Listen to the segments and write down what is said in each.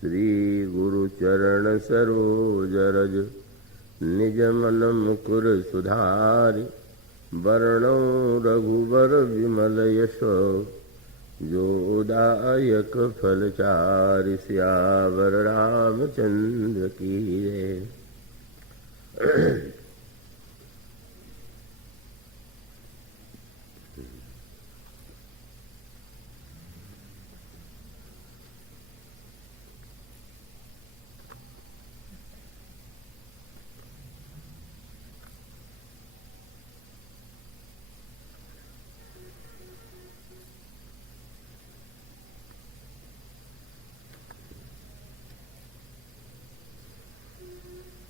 श्री गुरु चरण सरोज रज निज मन मुकुर सुधारि। वरणो रघुबर विमल यशो जो दायक फलचारि। सियावर रामचंद्र की जय।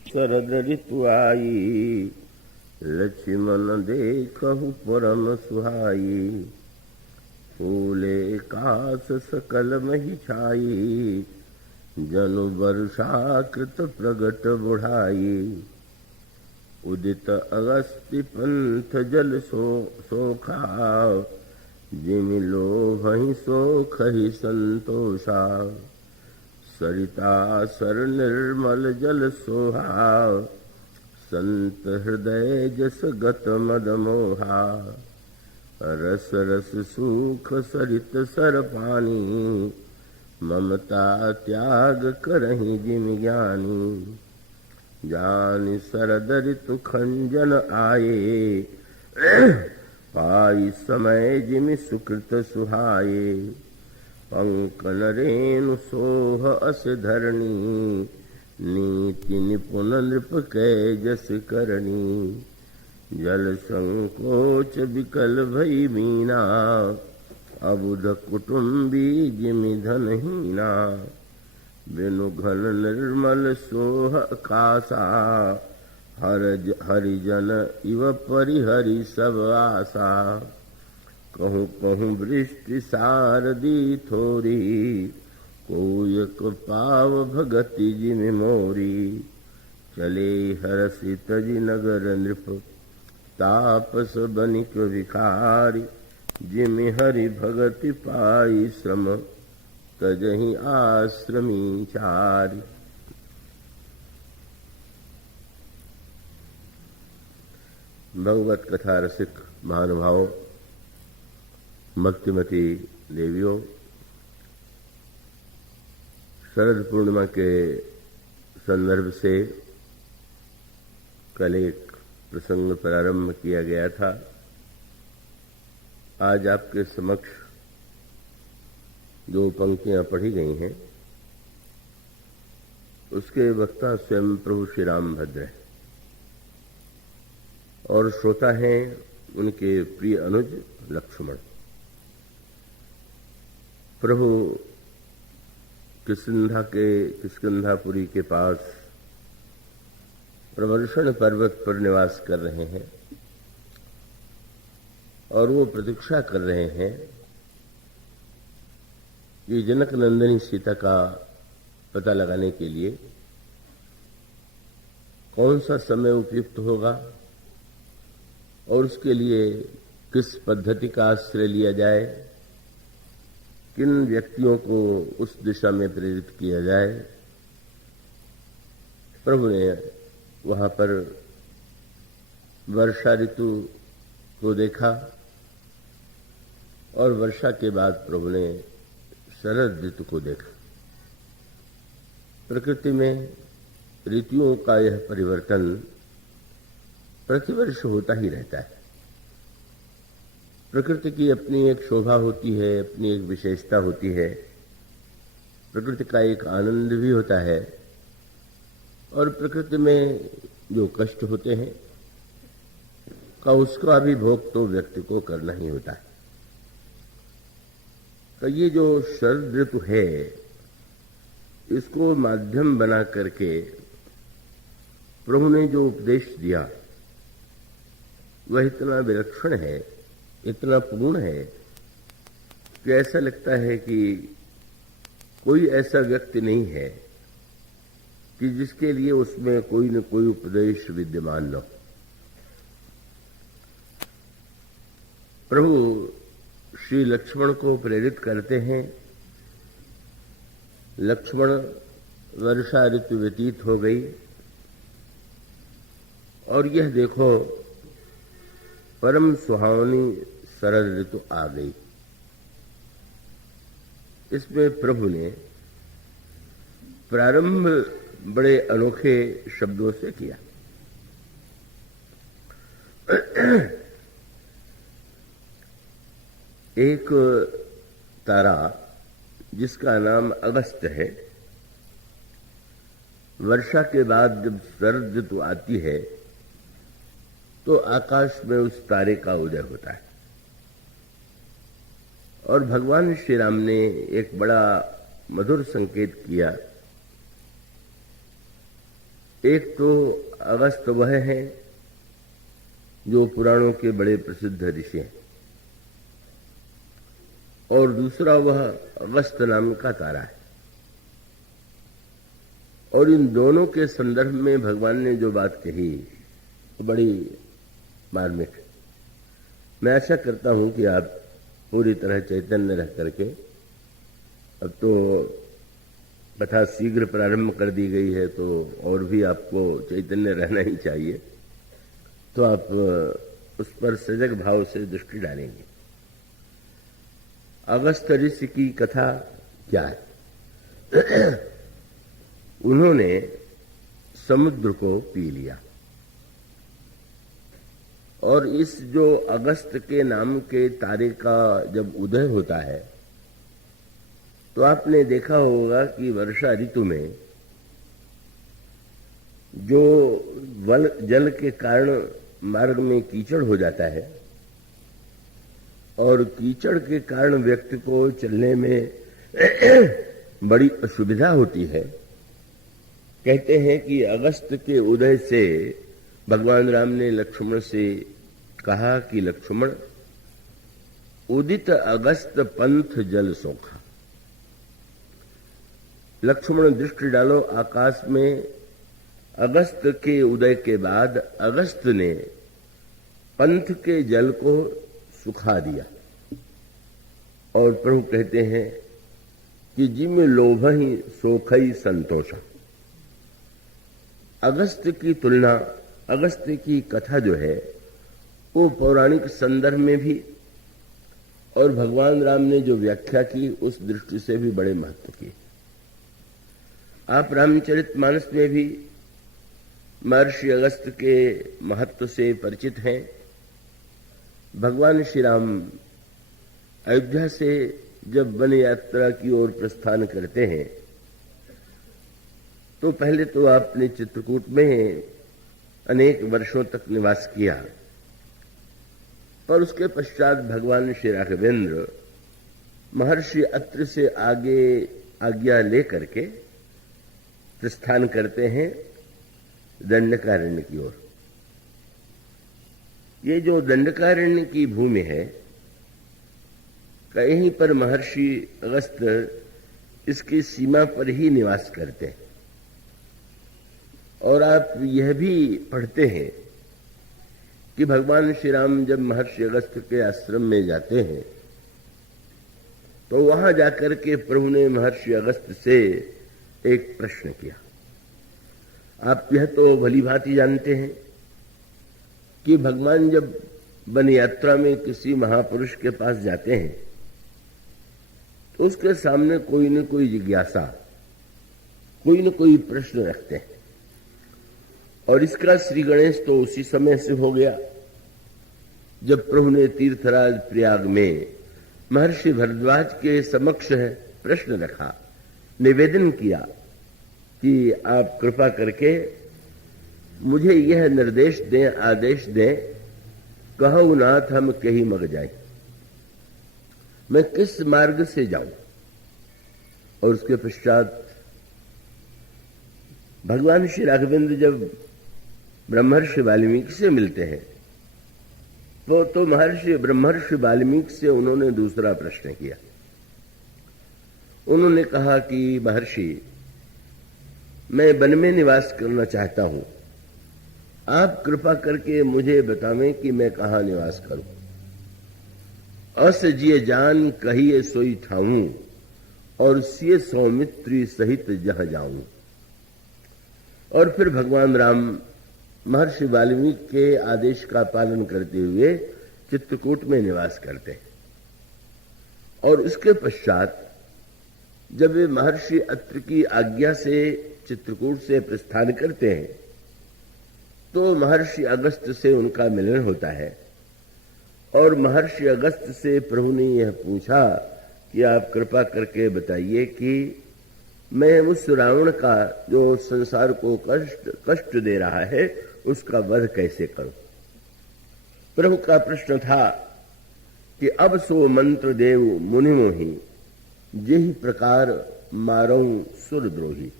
शरद ऋतु आई, लक्ष्मण देखहु परम सुहाई। फूले कास सकल मही छाई, जनु वर्षा कृत प्रगट बुढ़ाई। उदित अगस्त्य पंथ जल सोखा, जिमि लोभहि सोखहि संतोषा। सरिता सर निर्मल जल सोहा, संत हृदय जस गत मद मोहा। रस रस सूख सरित सर पानी, ममता त्याग करहि जिमि ज्ञानी। जानि शरद ऋतु खंजन आए, पाई समय जिमि सुकृत सुहाए। पंकन रेणु सोह अस धरणी, नीति निपुण नृप कै जस करणी। जल संकोच विकल भई मीना, अबुध कुटुम्बी जिमि धनहीना। बिनु घन निर्मल सोह कासा, हरिजन इव परिहरि सब आसा। कहूँ कहूँ वृष्टि सारदी थोरी, कोयक पाव भगति जिमि मोरी। चले हरषि तजि नगर नृप, तापस बनिक भिखारी। जिमि हरि भगति पाई श्रम, तजहि आश्रमी चारि। भगवत कथा रसिक महानुभावों, भक्तिमती देवियों, शरद पूर्णिमा के संदर्भ से कल एक प्रसंग प्रारंभ किया गया था। आज आपके समक्ष जो पंक्तियां पढ़ी गई हैं, उसके वक्ता स्वयं प्रभु श्री रामभद्र हैं और श्रोता हैं उनके प्रिय अनुज लक्ष्मण। प्रभु किष्किंधापुरी के पास प्रवर्षण पर्वत पर निवास कर रहे हैं और वो प्रतीक्षा कर रहे हैं कि जनक नंदिनी सीता का पता लगाने के लिए कौन सा समय उपयुक्त होगा और उसके लिए किस पद्धति का आश्रय लिया जाए, किन व्यक्तियों को उस दिशा में प्रेरित किया जाए। प्रभु ने वहां पर वर्षा ऋतु को देखा और वर्षा के बाद प्रभु ने शरद ऋतु को देखा। प्रकृति में ऋतुओं का यह परिवर्तन प्रतिवर्ष होता ही रहता है। प्रकृति की अपनी एक शोभा होती है, अपनी एक विशेषता होती है। प्रकृति का एक आनंद भी होता है और प्रकृति में जो कष्ट होते हैं का उसका भी भोग तो व्यक्ति को करना ही होता है। तो ये जो शरद ऋतु है, इसको माध्यम बना करके प्रभु ने जो उपदेश दिया वह इतना विलक्षण है, इतना पूर्ण है कि ऐसा लगता है कि कोई ऐसा व्यक्ति नहीं है कि जिसके लिए उसमें कोई न कोई उपदेश विद्यमान न हो। प्रभु श्री लक्ष्मण को प्रेरित करते हैं, लक्ष्मण वर्षा ऋतु व्यतीत हो गई और यह देखो परम सुहावनी शरद ऋतु आ गई। इसमें प्रभु ने प्रारंभ बड़े अनोखे शब्दों से किया। एक तारा जिसका नाम अगस्त है, वर्षा के बाद जब शरद ऋतु आती है तो आकाश में उस तारे का उदय होता है। और भगवान श्री राम ने एक बड़ा मधुर संकेत किया। एक तो अगस्त वह है जो पुराणों के बड़े प्रसिद्ध ऋषि हैं, और दूसरा वह अगस्त नाम का तारा है। और इन दोनों के संदर्भ में भगवान ने जो बात कही तो बड़ी मार्मिक। मैं आशा करता हूं कि आप पूरी तरह चैतन्य रह करके, अब तो कथा शीघ्र प्रारंभ कर दी गई है तो और भी आपको चैतन्य रहना ही चाहिए, तो आप उस पर सजग भाव से दृष्टि डालेंगे। अगस्त ऋषि की कथा क्या है? उन्होंने समुद्र को पी लिया और इस जो अगस्त के नाम के तारे का जब उदय होता है तो आपने देखा होगा कि वर्षा ऋतु में जो जल के कारण मार्ग में कीचड़ हो जाता है और कीचड़ के कारण व्यक्ति को चलने में बड़ी असुविधा होती है। कहते हैं कि अगस्त के उदय से भगवान राम ने लक्ष्मण से कहा कि लक्ष्मण, उदित अगस्त पंथ जल सोखा। लक्ष्मण दृष्टि डालो आकाश में, अगस्त के उदय के बाद अगस्त ने पंथ के जल को सुखा दिया। और प्रभु कहते हैं कि जिम लोभ ही सोखई संतोषा। अगस्त की तुलना, अगस्त की कथा जो है वो पौराणिक संदर्भ में भी और भगवान राम ने जो व्याख्या की उस दृष्टि से भी बड़े महत्व की। आप रामचरितमानस में भी महर्षि अगस्त के महत्व से परिचित हैं। भगवान श्री राम अयोध्या से जब वन यात्रा की ओर प्रस्थान करते हैं तो पहले तो आपने चित्रकूट में अनेक वर्षों तक निवास किया, पर उसके पश्चात भगवान श्री राघवेंद्र महर्षि अत्रि से आगे आज्ञा लेकर के प्रस्थान करते हैं दंडकारण्य की ओर। ये जो दंडकारण्य की भूमि है, कहीं पर महर्षि अगस्त इसकी सीमा पर ही निवास करते हैं। और आप यह भी पढ़ते हैं कि भगवान श्री राम जब महर्षि अगस्त के आश्रम में जाते हैं तो वहां जाकर के प्रभु ने महर्षि अगस्त से एक प्रश्न किया। आप यह तो भली भांति जानते हैं कि भगवान जब वन यात्रा में किसी महापुरुष के पास जाते हैं तो उसके सामने कोई न कोई जिज्ञासा, कोई न कोई प्रश्न रखते हैं। और इसका श्री गणेश तो उसी समय से हो गया जब प्रभु ने तीर्थराज प्रयाग में महर्षि भरद्वाज के समक्ष प्रश्न रखा, निवेदन किया कि आप कृपा करके मुझे यह निर्देश दें, आदेश दें, कहो नाथ हम कहीं मग जाए, मैं किस मार्ग से जाऊं। और उसके पश्चात भगवान श्री राघवेंद्र जब ब्रह्मर्षि वाल्मीकि से मिलते हैं तो ब्रह्मर्षि वाल्मीकि से उन्होंने दूसरा प्रश्न किया। उन्होंने कहा कि महर्षि, मैं वन में निवास करना चाहता हूं, आप कृपा करके मुझे बतावें कि मैं कहां निवास करूं। अस जिए जान कहिए सोई ठाऊं, और सिय सौमित्री सहित जह जाऊं। और फिर भगवान राम महर्षि वाल्मीकि के आदेश का पालन करते हुए चित्रकूट में निवास करते हैं। और उसके पश्चात जब वे महर्षि अत्रि की आज्ञा से चित्रकूट से प्रस्थान करते हैं तो महर्षि अगस्त्य से उनका मिलन होता है। और महर्षि अगस्त्य से प्रभु ने यह पूछा कि आप कृपा करके बताइए कि मैं उस रावण का जो संसार को कष्ट दे रहा है उसका वध कैसे करूं। प्रभु का प्रश्न था कि अब सो मंत्र देव मुनि मोहि, जेहि प्रकार मारऊं सुरद्रोही।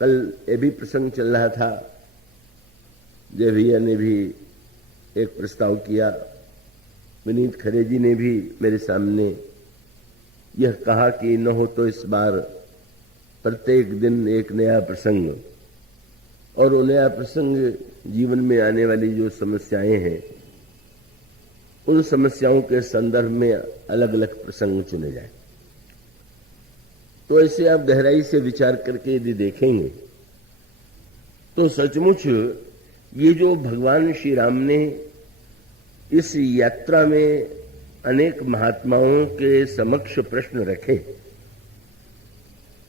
कल ये भी प्रसंग चल रहा था, जय भैया ने भी एक प्रस्ताव किया, विनीत खरे जी ने भी मेरे सामने यह कहा कि न हो तो इस बार प्रत्येक दिन एक नया प्रसंग, और वो नया प्रसंग जीवन में आने वाली जो समस्याएं हैं उन समस्याओं के संदर्भ में अलग अलग प्रसंग चुने जाए। तो ऐसे आप गहराई से विचार करके यदि देखेंगे तो सचमुच ये जो भगवान श्री राम ने इस यात्रा में अनेक महात्माओं के समक्ष प्रश्न रखे,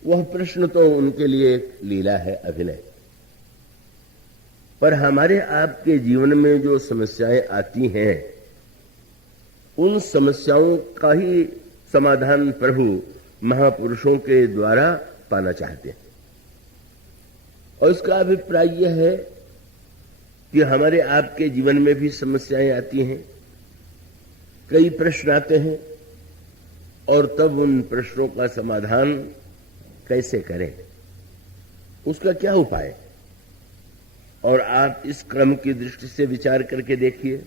वह प्रश्न तो उनके लिए एक लीला है, अभिनय। पर हमारे आपके जीवन में जो समस्याएं आती हैं उन समस्याओं का ही समाधान प्रभु महापुरुषों के द्वारा पाना चाहते हैं। और उसका अभिप्राय यह है कि हमारे आपके जीवन में भी समस्याएं आती हैं, कई प्रश्न आते हैं, और तब उन प्रश्नों का समाधान कैसे करें, उसका क्या उपाय। और आप इस क्रम की दृष्टि से विचार करके देखिए।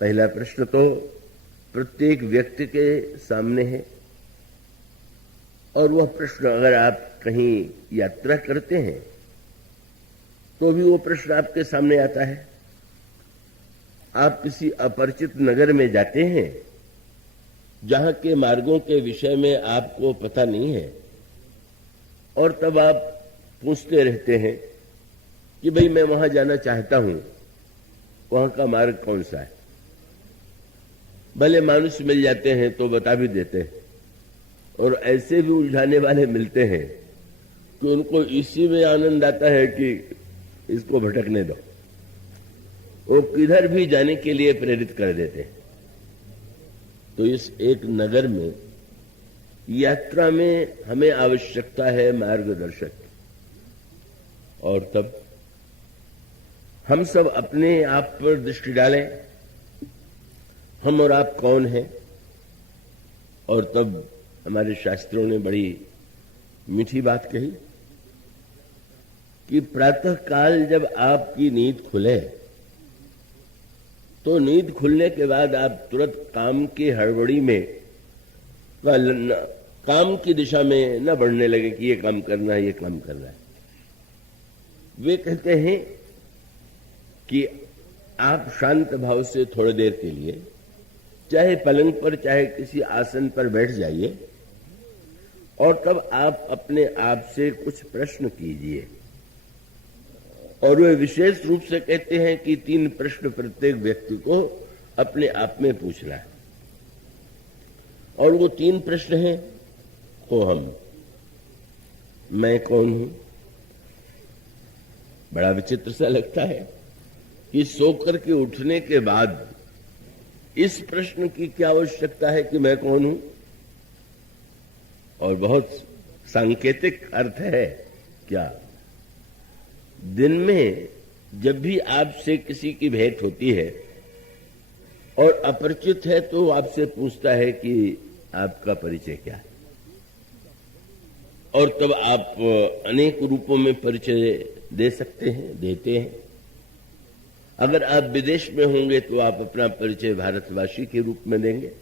पहला प्रश्न तो प्रत्येक व्यक्ति के सामने है, और वह प्रश्न अगर आप कहीं यात्रा करते हैं तो भी वो प्रश्न आपके सामने आता है। आप किसी अपरिचित नगर में जाते हैं जहां के मार्गों के विषय में आपको पता नहीं है, और तब आप पूछते रहते हैं कि भाई मैं वहां जाना चाहता हूं, वहां का मार्ग कौन सा है। भले मानुष मिल जाते हैं तो बता भी देते हैं, और ऐसे भी उलझाने वाले मिलते हैं कि उनको इसी में आनंद आता है कि इसको भटकने दो, वो किधर भी जाने के लिए प्रेरित कर देते हैं। तो इस एक नगर में यात्रा में हमें आवश्यकता है मार्गदर्शक, और तब हम सब अपने आप पर दृष्टि डालें, हम और आप कौन हैं। और तब हमारे शास्त्रों ने बड़ी मीठी बात कही कि प्रातः काल जब आपकी नींद खुले तो नींद खुलने के बाद आप तुरंत काम की हड़बड़ी में काम की दिशा में न बढ़ने लगे कि ये काम करना है, ये काम करना है। वे कहते हैं कि आप शांत भाव से थोड़ी देर के लिए चाहे पलंग पर चाहे किसी आसन पर बैठ जाइए, और तब आप अपने आप से कुछ प्रश्न कीजिए। और वे विशेष रूप से कहते हैं कि 3 प्रश्न प्रत्येक व्यक्ति को अपने आप में पूछना है। और वो 3 प्रश्न हैं, को हम, मैं कौन हूं। बड़ा विचित्र सा लगता है कि सोकर के उठने के बाद इस प्रश्न की क्या आवश्यकता है कि मैं कौन हूं। और बहुत सांकेतिक अर्थ है क्या। दिन में जब भी आपसे किसी की भेंट होती है और अपरिचित है तो आपसे पूछता है कि आपका परिचय क्या है, और तब आप अनेक रूपों में परिचय दे सकते हैं, देते हैं। अगर आप विदेश में होंगे तो आप अपना परिचय भारतवासी के रूप में देंगे।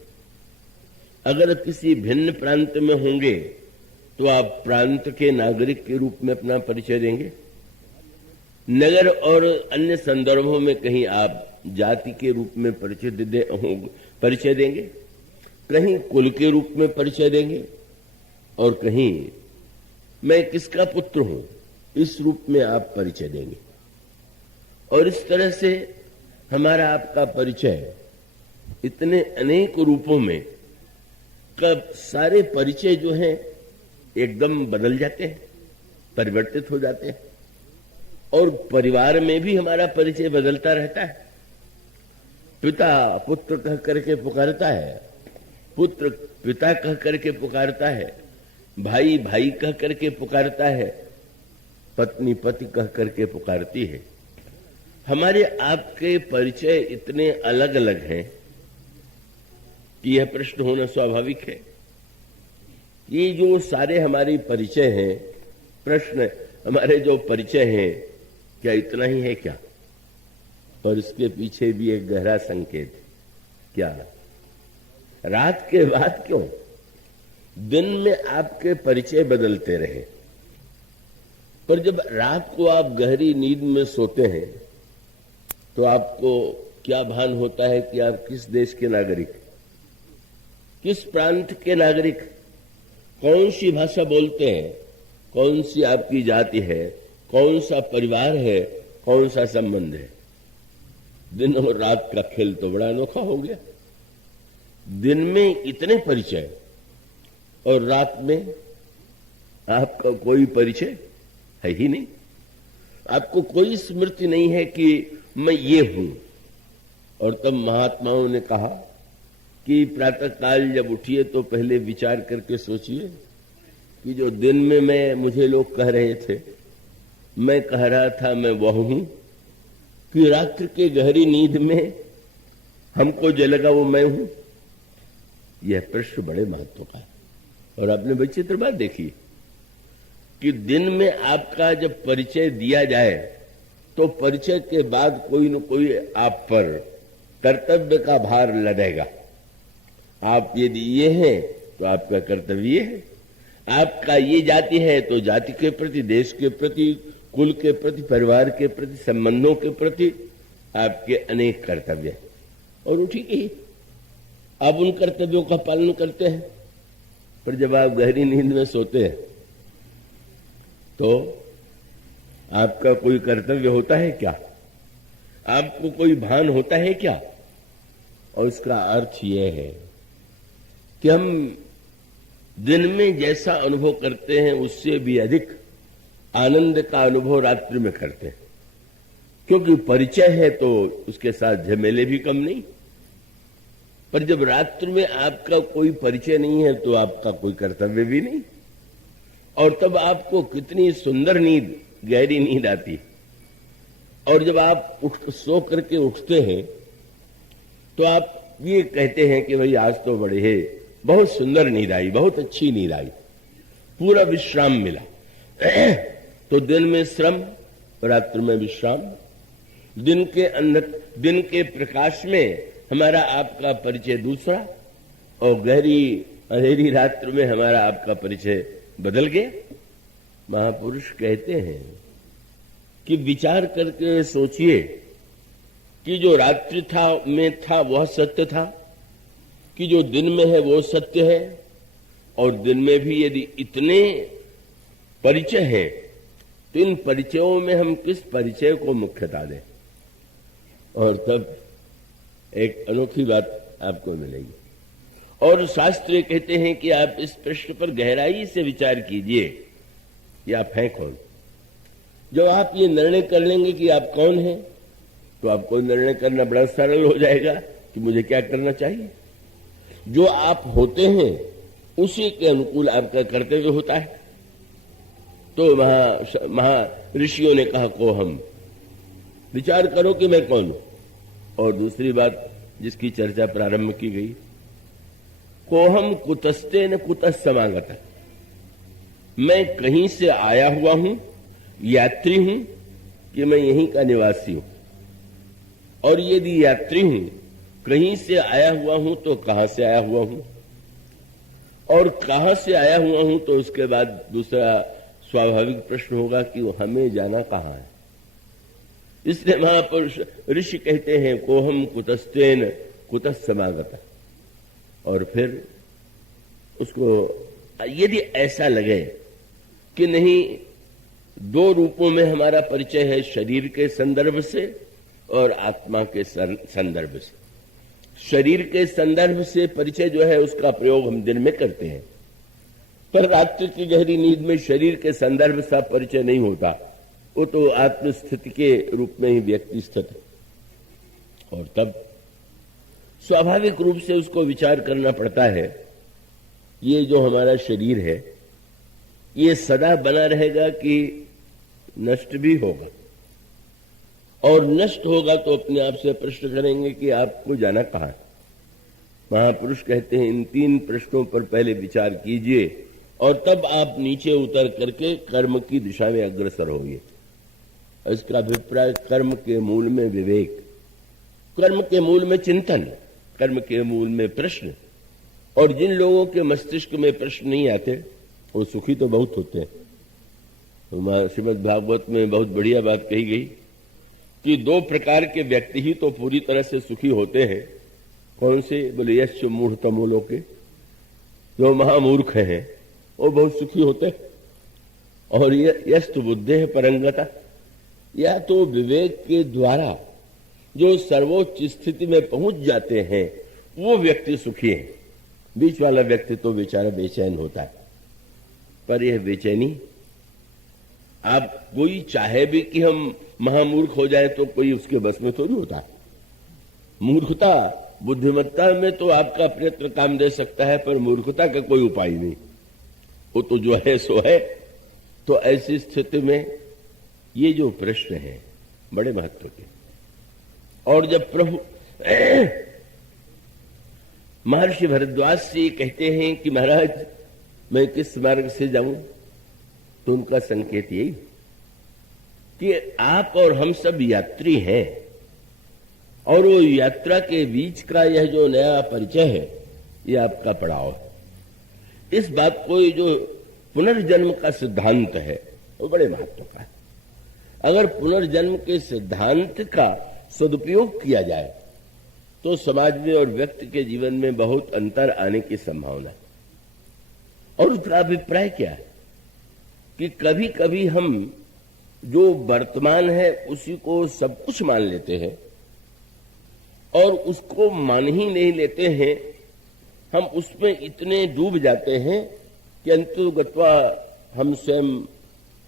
अगर किसी भिन्न प्रांत में होंगे तो आप प्रांत के नागरिक के रूप में अपना परिचय देंगे। नगर और अन्य संदर्भों में कहीं आप जाति के रूप में परिचय देंगे। कहीं कुल के रूप में परिचय देंगे और कहीं मैं किसका पुत्र हूं इस रूप में आप परिचय देंगे। और इस तरह से हमारा आपका परिचय इतने अनेक रूपों में कब सारे परिचय जो हैं एकदम बदल जाते हैं, परिवर्तित हो जाते हैं। और परिवार में भी हमारा परिचय बदलता रहता है। पिता पुत्र कह करके पुकारता है, पुत्र पिता कह करके पुकारता है, भाई भाई कह करके पुकारता है, पत्नी पति कह करके पुकारती है। हमारे आपके परिचय इतने अलग अलग हैं कि यह प्रश्न होना स्वाभाविक है। ये जो सारे हमारे परिचय हैं, प्रश्न हमारे जो परिचय हैं, क्या इतना ही है क्या? और इसके पीछे भी एक गहरा संकेत है। क्या? रात के बाद क्यों? दिन में आपके परिचय बदलते रहे, पर जब रात को आप गहरी नींद में सोते हैं तो आपको क्या भान होता है कि आप किस देश के नागरिक, किस प्रांत के नागरिक, कौन सी भाषा बोलते हैं, कौन सी आपकी जाति है, कौन सा परिवार है, कौन सा संबंध है। दिन और रात का खेल तो बड़ा अनोखा हो गया। दिन में इतने परिचय और रात में आपका कोई परिचय है ही नहीं। आपको कोई स्मृति नहीं है कि मैं ये हूं। और तब महात्माओं ने कहा कि प्रातः काल जब उठिए तो पहले विचार करके सोचिए कि जो दिन में मुझे लोग कह रहे थे, मैं कह रहा था मैं वह हूं, कि रात्रि के गहरी नींद में हमको जो लगा वो मैं हूं। यह प्रश्न बड़े महत्व का है। और आपने विचित्र बात देखी कि दिन में आपका जब परिचय दिया जाए तो परिचय के बाद कोई न कोई आप पर कर्तव्य का भार लदेगा। आप यदि ये हैं तो आपका कर्तव्य है, आपका ये जाति है तो जाति के प्रति, देश के प्रति, कुल के प्रति, परिवार के प्रति, संबंधों के प्रति आपके अनेक कर्तव्य हैं। और वो ठीक ही, आप उन कर्तव्यों का पालन करते हैं। पर जब आप गहरी नींद में सोते हैं तो आपका कोई कर्तव्य होता है क्या? आपको कोई भान होता है क्या? और इसका अर्थ यह है कि हम दिन में जैसा अनुभव करते हैं उससे भी अधिक आनंद का अनुभव रात्रि में करते हैं, क्योंकि परिचय है तो उसके साथ झमेले भी कम नहीं। पर जब रात्रि में आपका कोई परिचय नहीं है तो आपका कोई कर्तव्य भी नहीं। और तब आपको कितनी सुंदर नींद, गहरी नींद आती है। और जब आप सो करके उठते हैं तो आप ये कहते हैं कि भाई आज तो बड़े है, बहुत सुंदर नींद आई, बहुत अच्छी नींद आई, पूरा विश्राम मिला। तो दिन में श्रम, रात्रि में विश्राम। दिन के प्रकाश में हमारा आपका परिचय दूसरा, और गहरी अंधेरी रात्रि में हमारा आपका परिचय बदल गया। महापुरुष कहते हैं कि विचार करके सोचिए कि जो रात्रि में था वह सत्य था, कि जो दिन में है वो सत्य है। और दिन में भी यदि इतने परिचय है तो इन परिचयों में हम किस परिचय को मुख्यता दें। और तब एक अनोखी बात आपको मिलेगी। और शास्त्र कहते हैं कि आप इस प्रश्न पर गहराई से विचार कीजिए कि आप हैं कौन। जब आप ये निर्णय कर लेंगे कि आप कौन हैं तो आपको निर्णय करना बड़ा सरल हो जाएगा कि मुझे क्या करना चाहिए। जो आप होते हैं उसी के अनुकूल आपका कर्तव्य होता है। तो महा ऋषियों ने कहा को हम विचार करो कि मैं कौन हूं। और दूसरी बात जिसकी चर्चा प्रारंभ की गई, कोहम कुतस्ते न कुतस समागत, मैं कहीं से आया हुआ हूं, यात्री हूं कि मैं यहीं का निवासी हूं। और यदि यात्री हूं, कहीं से आया हुआ हूं तो कहां से आया हुआ हूं, और कहां से आया हुआ हूं तो उसके बाद दूसरा स्वाभाविक प्रश्न होगा कि वो हमें जाना कहां है। इसलिए महापुरुष ऋषि कहते हैं कोहम कुतस्तेन कुतस समागत। और फिर उसको यदि ऐसा लगे कि नहीं, दो रूपों में हमारा परिचय है, शरीर के संदर्भ से और आत्मा के संदर्भ से। शरीर के संदर्भ से परिचय जो है उसका प्रयोग हम दिन में करते हैं, पर रात्रि की गहरी नींद में शरीर के संदर्भ सा परिचय नहीं होता। वो तो आत्मस्थिति के रूप में ही व्यक्ति स्थित है, और तब स्वाभाविक रूप से उसको विचार करना पड़ता है, ये जो हमारा शरीर है ये सदा बना रहेगा कि नष्ट भी होगा, और नष्ट होगा तो अपने आप से प्रश्न करेंगे कि आपको जाना कहां। महापुरुष कहते हैं इन 3 प्रश्नों पर पहले विचार कीजिए और तब आप नीचे उतर करके कर्म की दिशा में अग्रसर होइए। इसका अभिप्राय कर्म के मूल में विवेक, कर्म के मूल में चिंतन, कर्म के मूल में प्रश्न। और जिन लोगों के मस्तिष्क में प्रश्न नहीं आते वो सुखी तो बहुत होते हैं। श्रीमद् भागवत में बहुत बढ़िया बात कही गई कि 2 प्रकार के व्यक्ति ही तो पूरी तरह से सुखी होते हैं। कौन से? बोले यश्च मूढ़तमो लोके, जो महामूर्ख हैं वो बहुत सुखी होते हैं, और यस्तु बुद्धे परंगता, या तो विवेक के द्वारा जो सर्वोच्च स्थिति में पहुंच जाते हैं वो व्यक्ति सुखी है। बीच वाला व्यक्ति तो बेचारा बेचैन होता है। पर यह बेचैनी, आप कोई चाहे भी कि हम महामूर्ख हो जाए तो कोई उसके बस में थोड़ी होता है। मूर्खता, बुद्धिमत्ता में तो आपका प्रयत्न काम दे सकता है, पर मूर्खता का कोई उपाय नहीं। वो तो जो है सो है। तो ऐसी स्थिति में ये जो प्रश्न है बड़े महत्व के। और जब प्रभु महर्षि भरद्वाज से कहते हैं कि महाराज मैं किस मार्ग से जाऊं, तो उनका संकेत यही कि आप और हम सब यात्री हैं, और वो यात्रा के बीच का यह जो नया परिचय है ये आपका पड़ाव है। इस बात को ये जो पुनर्जन्म का सिद्धांत है वो बड़े महत्व का है। अगर पुनर्जन्म के सिद्धांत का सदुपयोग किया जाए तो समाज में और व्यक्ति के जीवन में बहुत अंतर आने की संभावना है। और उसका अभिप्राय क्या है कि कभी कभी हम जो वर्तमान है उसी को सब कुछ मान लेते हैं, और उसको मान ही नहीं लेते हैं। हम उसमें इतने डूब जाते हैं कि अंतुगत्वा हम स्वयं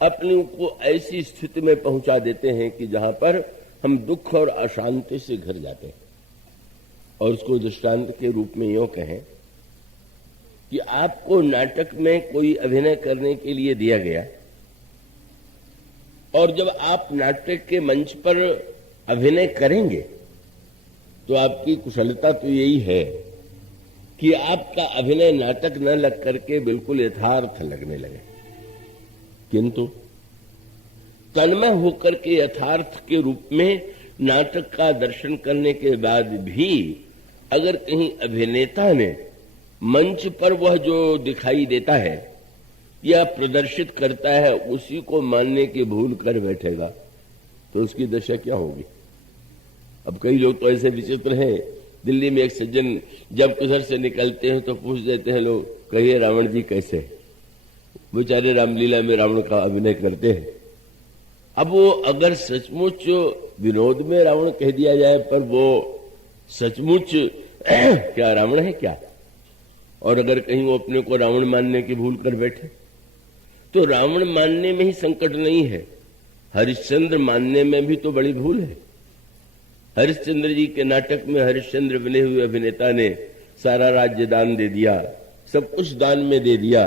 अपने को ऐसी स्थिति में पहुंचा देते हैं कि जहां पर हम दुख और अशांति से घिर जाते हैं। और उसको दृष्टांत के रूप में यूं कहें कि आपको नाटक में कोई अभिनय करने के लिए दिया गया, और जब आप नाटक के मंच पर अभिनय करेंगे तो आपकी कुशलता तो यही है कि आपका अभिनय नाटक न लग करके बिल्कुल यथार्थ लगने लगे। किंतु तन्मय होकर के यथार्थ के रूप में नाटक का दर्शन करने के बाद भी अगर कहीं अभिनेता ने मंच पर वह जो दिखाई देता है या प्रदर्शित करता है उसी को मानने की भूल कर बैठेगा तो उसकी दशा क्या होगी। अब कई लोग तो ऐसे विचित्र हैं, दिल्ली में एक सज्जन जब उधर से निकलते हैं तो पूछ देते हैं लोग, कहिए रावण जी कैसे? बेचारे रामलीला में रावण का अभिनय करते हैं। अब वो अगर सचमुच विनोद में रावण कह दिया जाए, पर वो सचमुच क्या रावण है क्या? और अगर कहीं वो अपने को रावण मानने की भूल कर बैठे तो रावण मानने में ही संकट नहीं है, हरिश्चंद्र मानने में भी तो बड़ी भूल है। हरिश्चंद्र जी के नाटक में हरिश्चंद्र बने हुए अभिनेता ने सारा राज्य दान दे दिया, सब कुछ दान में दे दिया,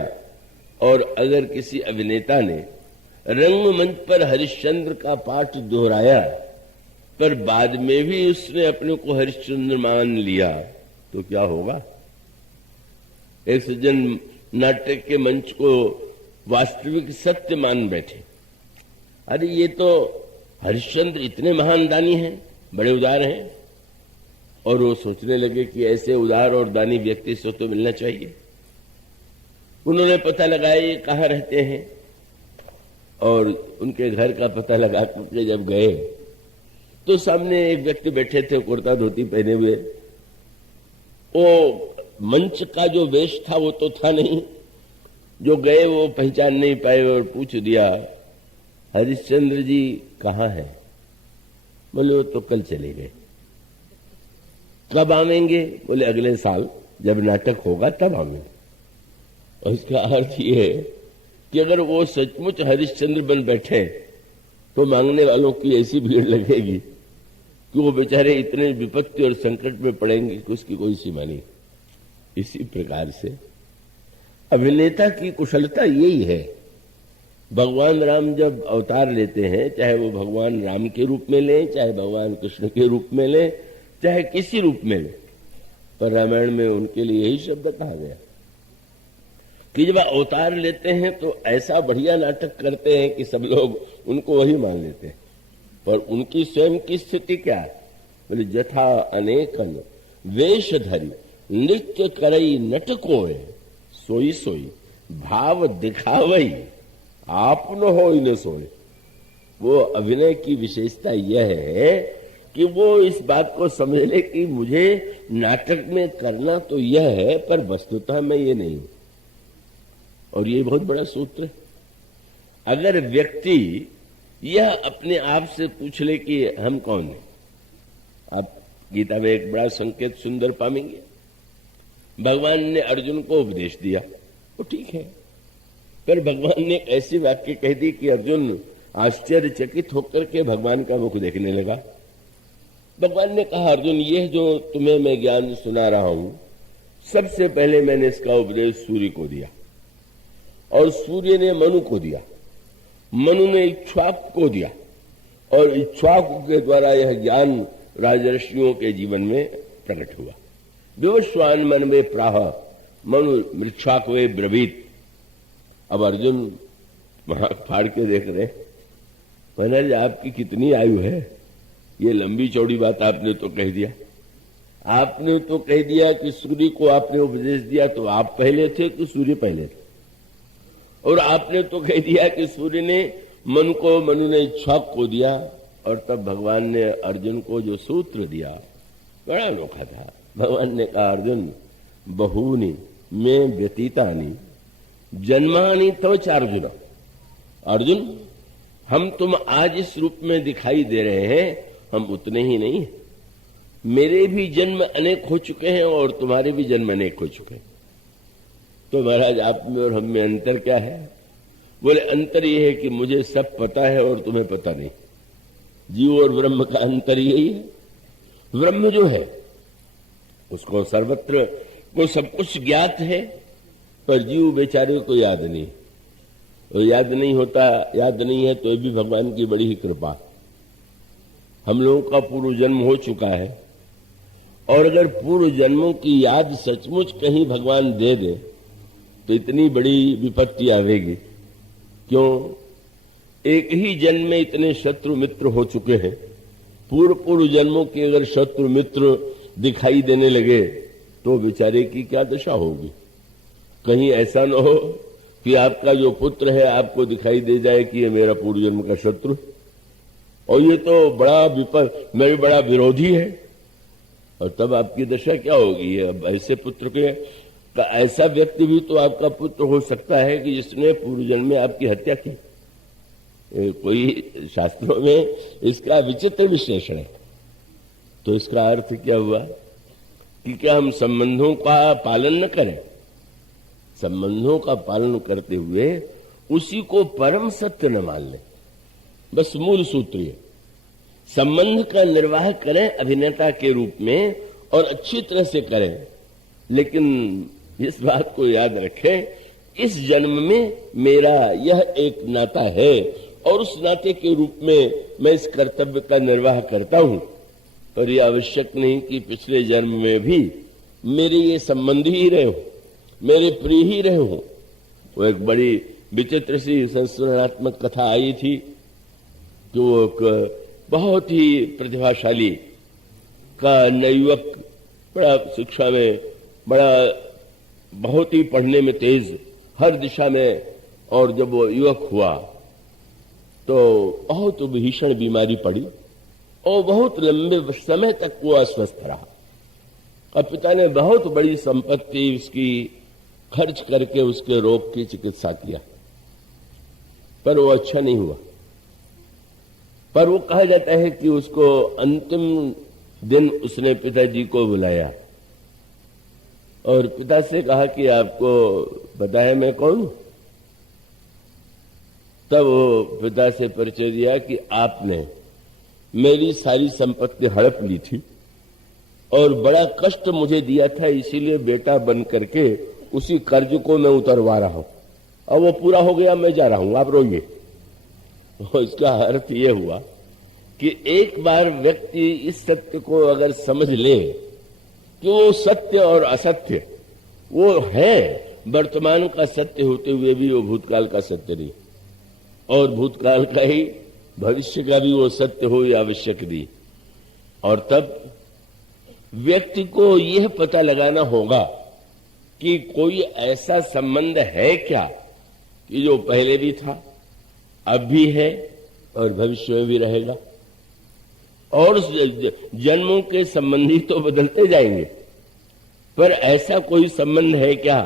और अगर किसी अभिनेता ने रंगमंच पर हरिश्चंद्र का पाठ दोहराया पर बाद में भी उसने अपने को हरिश्चंद्र मान लिया तो क्या होगा? एक सज्जन नाटक के मंच को वास्तविक सत्य मान बैठे, अरे ये तो हरिश्चंद्र इतने महान दानी हैं, बड़े उदार हैं, और वो सोचने लगे कि ऐसे उदार और दानी व्यक्ति से तो मिलना चाहिए। उन्होंने पता लगाया ये कहाँ रहते हैं, और उनके घर का पता लगा करके जब गए तो सामने एक व्यक्ति बैठे थे, कुर्ता धोती पहने हुए। वो मंच का जो वेश था वो तो था नहीं। जो गए वो पहचान नहीं पाए और पूछ दिया, हरिश्चंद्र जी कहाँ हैं? बोले वो तो कल चले गए। कब आवेंगे? बोले अगले साल जब नाटक होगा तब आवेंगे। और इसका अर्थ ये है कि अगर वो सचमुच हरिश्चंद्र बन बैठे तो मांगने वालों की ऐसी भीड़ लगेगी कि वो बेचारे इतने विपत्ति और संकट में पड़ेंगे कि उसकी कोई सीमा नहीं। इसी प्रकार से अभिनेता की कुशलता यही है। भगवान राम जब अवतार लेते हैं, चाहे वो भगवान राम के रूप में लें, चाहे भगवान कृष्ण के रूप में लें, चाहे किसी रूप में लें, पर रामायण में उनके लिए यही शब्द कहा गया कि जब अवतार लेते हैं तो ऐसा बढ़िया नाटक करते हैं कि सब लोग उनको वही मान लेते हैं। पर उनकी स्वयं की स्थिति क्या है? बोले जथा अनेकन वेश धरी नृत्य करई नटकोय सोई सोई भाव दिखावई आप न हो न सोए। वो अभिनय की विशेषता यह है कि वो इस बात को समझ ले कि मुझे नाटक में करना तो यह है, पर वस्तुतः मैं ये नहीं हूं। और ये बहुत बड़ा सूत्र है। अगर व्यक्ति यह अपने आप से पूछ ले कि हम कौन हैं, आप गीता में एक बड़ा संकेत सुंदर पाएंगे। भगवान ने अर्जुन को उपदेश दिया, वो ठीक है, पर भगवान ने ऐसी वाक्य कह दी कि अर्जुन आश्चर्यचकित होकर के भगवान का मुख देखने लगा। भगवान ने कहा, अर्जुन ये जो तुम्हें मैं ज्ञान सुना रहा हूं, सबसे पहले मैंने इसका उपदेश सूर्य को दिया और सूर्य ने मनु को दिया, मनु ने इक्ष्वाकु को दिया और इक्ष्वाकु के द्वारा यह ज्ञान राजर्षियों के जीवन में प्रकट हुआ। विवस्वान मन में प्राह मनु मृक्षाक्वे ब्रवीत। अब अर्जुन वहां फाड़ के देख रहे, महाराज आपकी कितनी आयु है? ये लंबी चौड़ी बात आपने तो कह दिया। आपने तो कह दिया कि सूर्य को आपने उपदेश दिया तो आप पहले थे कि सूर्य पहले थे? और आपने तो कह दिया कि सूर्य ने मन को, मनु ने इक्ष्वाकु को दिया। और तब भगवान ने अर्जुन को जो सूत्र दिया बड़ा अनोखा था। भगवान ने कहा, अर्जुन बहूनि में व्यतीतानि जन्मानि तव चार्जुन। अर्जुन हम तुम आज इस रूप में दिखाई दे रहे हैं, हम उतने ही नहीं, मेरे भी जन्म अनेक हो चुके हैं और तुम्हारे भी जन्म अनेक हो चुके हैं। तो महाराज आप में और हम में अंतर क्या है? बोले अंतर यह है कि मुझे सब पता है और तुम्हें पता नहीं। जीव और ब्रह्म का अंतर यही है। ब्रह्म जो है उसको सर्वत्र को सब कुछ ज्ञात है, पर जीव बेचारे को याद नहीं। और याद नहीं होता, याद नहीं है तो ये भी भगवान की बड़ी ही कृपा। हम लोगों का पूर्व जन्म हो चुका है और अगर पूर्व जन्मों की याद सचमुच कहीं भगवान दे दे तो इतनी बड़ी विपत्ति आवेगी। क्यों? एक ही जन्म में इतने शत्रु मित्र हो चुके हैं। पूर्व जन्मों के अगर शत्रु मित्र दिखाई देने लगे तो बेचारे की क्या दशा होगी? कहीं ऐसा न हो कि आपका जो पुत्र है आपको दिखाई दे जाए कि ये मेरा पूर्व जन्म का शत्रु और ये तो बड़ा मेरे बड़ा विरोधी है, और तब आपकी दशा क्या होगी? अब ऐसे पुत्र के ऐसा व्यक्ति भी तो आपका पुत्र हो सकता है कि जिसने पूर्व जन्म में आपकी हत्या की। कोई शास्त्रों में इसका विचित्र विश्लेषण है। तो इसका अर्थ क्या हुआ कि क्या हम संबंधों का पालन न करें? संबंधों का पालन करते हुए उसी को परम सत्य न मान लें। बस मूल सूत्र ये, संबंध का निर्वाह करें अभिनेता के रूप में और अच्छी तरह से करें, लेकिन इस बात को याद रखें, इस जन्म में मेरा यह एक नाता है और उस नाते के रूप में मैं इस कर्तव्य का निर्वाह करता हूं। पर यह आवश्यक नहीं कि पिछले जन्म में भी मेरे ये संबंधी ही रहे हो, मेरे प्रिय ही रहे हो। वो एक बड़ी विचित्र सी संस्मरणात्मक कथा आई थी कि वो एक बहुत ही प्रतिभाशाली का युवक, बड़ा शिक्षा में बहुत ही पढ़ने में तेज, हर दिशा में, और जब वो युवक हुआ तो बहुत भीषण बीमारी पड़ी और बहुत लंबे समय तक वो अस्वस्थ रहा। और पिता ने बहुत बड़ी संपत्ति उसकी खर्च करके उसके रोग की चिकित्सा किया, पर वो अच्छा नहीं हुआ। पर वो कहा जाता है कि उसको अंतिम दिन उसने पिताजी को बुलाया और पिता से कहा कि आपको पता है मैं कौन हूं? तब वो पिता से परिचय दिया कि आपने मेरी सारी संपत्ति हड़प ली थी और बड़ा कष्ट मुझे दिया था, इसीलिए बेटा बन करके उसी कर्ज को मैं उतरवा रहा हूं। अब वो पूरा हो गया, मैं जा रहा हूं, आप रोइए। तो इसका अर्थ ये हुआ कि एक बार व्यक्ति इस सत्य को अगर समझ ले कि वो सत्य और असत्य वो है, वर्तमान का सत्य होते हुए भी वो भूतकाल का सत्य नहीं, और भूतकाल का ही भविष्य का भी वो सत्य हो या आवश्यक नहीं। और तब व्यक्ति को यह पता लगाना होगा कि कोई ऐसा संबंध है क्या कि जो पहले भी था, अब भी है और भविष्य में भी रहेगा। और जन्मों के संबंधी तो बदलते जाएंगे, पर ऐसा कोई संबंध है क्या?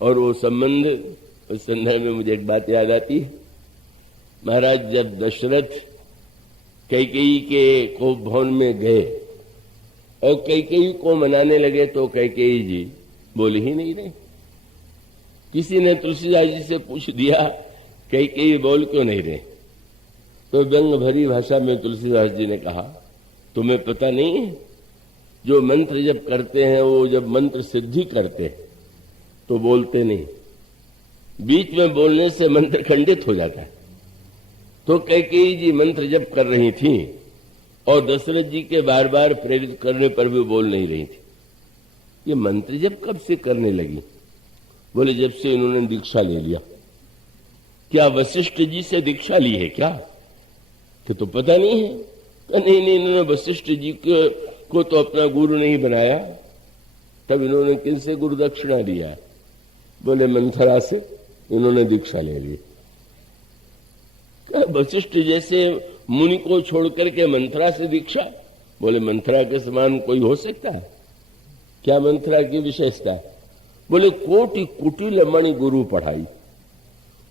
और वो संबंध, उस संदर्भ में मुझे एक बात याद आती है। महाराज जब दशरथ कैकेयी के को भवन में गए और कैकेयी को मनाने लगे तो कैकेयी जी बोल ही नहीं रहे। किसी ने तुलसीदास जी से पूछ दिया कैकेयी बोल क्यों नहीं रहे? तो व्यंग भरी भाषा में तुलसीदास जी ने कहा, तुम्हें पता नहीं है जो मंत्र जब करते हैं वो जब मंत्र सिद्धि करते हैं तो बोलते नहीं, बीच में बोलने से मंत्र खंडित हो जाता है। तो कैकेयी जी मंत्र जप कर रही थी और दशरथ जी के बार बार प्रेरित करने पर भी बोल नहीं रही थी। ये मंत्र जप कब से करने लगी? बोले जब से इन्होंने दीक्षा ले लिया। क्या वशिष्ठ जी से दीक्षा ली है क्या? कि तो पता नहीं है। नहीं, इन्होंने वशिष्ठ जी को तो अपना गुरु नहीं बनाया, तब इन्होंने किनसे गुरु दक्षिणा लिया? बोले मंथरा से इन्होंने दीक्षा ले ली। क्या वशिष्ठ जैसे मुनि को छोड़कर के मंथरा से दीक्षा? बोले मंथरा के समान कोई हो सकता है क्या? मंथरा की विशेषता? बोले कोटि कुटिल मणि गुरु पढ़ाई,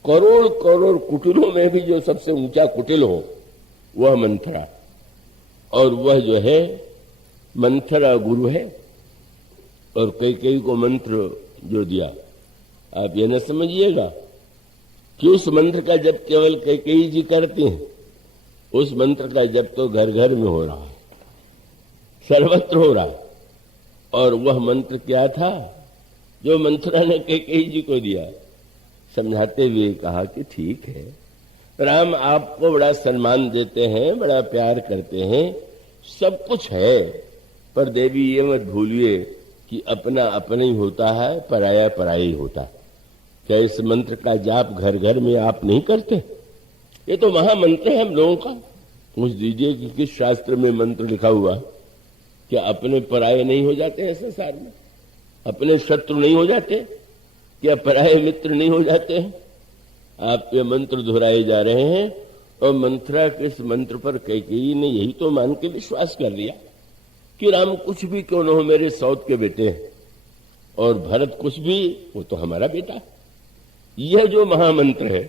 करोड़ करोड़ कुटिलों में भी जो सबसे ऊंचा कुटिल हो वह मंथरा, और वह जो है मंथरा गुरु है। और कैकेयी को मंत्र जो दिया, आप ये न समझिएगा कि उस मंत्र का जप केवल कैकेयी जी करती हैं। उस मंत्र का जप तो घर घर में हो रहा है, सर्वत्र हो रहा है। और वह मंत्र क्या था जो मंथरा ने कैकेयी जी को दिया? समझाते हुए कहा कि ठीक है, राम आपको बड़ा सम्मान देते हैं, बड़ा प्यार करते हैं, सब कुछ है, पर देवी ये मत भूलिए कि अपना अपना ही होता है, पराया पराया ही होता है। क्या इस मंत्र का जाप घर घर में आप नहीं करते? ये तो महामंत्र है हम लोगों का। पूछ दीजिए कि किस शास्त्र में मंत्र लिखा हुआ है? क्या अपने पराये नहीं हो जाते हैं संसार में? अपने शत्रु नहीं हो जाते? क्या पराये मित्र नहीं हो जाते हैं? आप ये मंत्र दोहराए जा रहे हैं। और मंथरा के इस मंत्र पर कैकेयी ने यही तो मान के विश्वास कर लिया कि राम कुछ भी क्यों न हो मेरे सौत के बेटे हैं, और भरत कुछ भी, वो तो हमारा बेटा। यह जो महामंत्र है,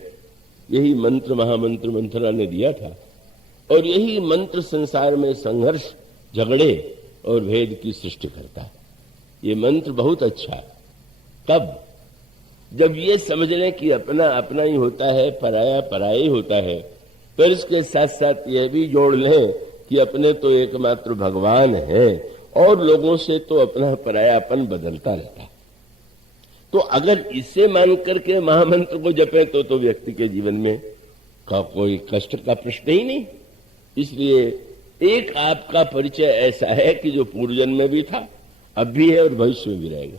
यही मंत्र महामंत्र मंथरा ने दिया था, और यही मंत्र संसार में संघर्ष, झगड़े और भेद की सृष्टि करता है। ये मंत्र बहुत अच्छा है। कब? जब ये समझ लें कि अपना अपना ही होता है, पराया पराया ही होता है, फिर इसके साथ साथ यह भी जोड़ लें कि अपने तो एकमात्र भगवान है और लोगों से तो अपना परायापन बदलता रहता है। तो अगर इसे मान करके महामंत्र को जपें तो व्यक्ति के जीवन में का कोई कष्ट का प्रश्न ही नहीं। इसलिए एक आपका परिचय ऐसा है कि जो पूर्व जन्म में भी था, अब भी है और भविष्य में भी रहेगा।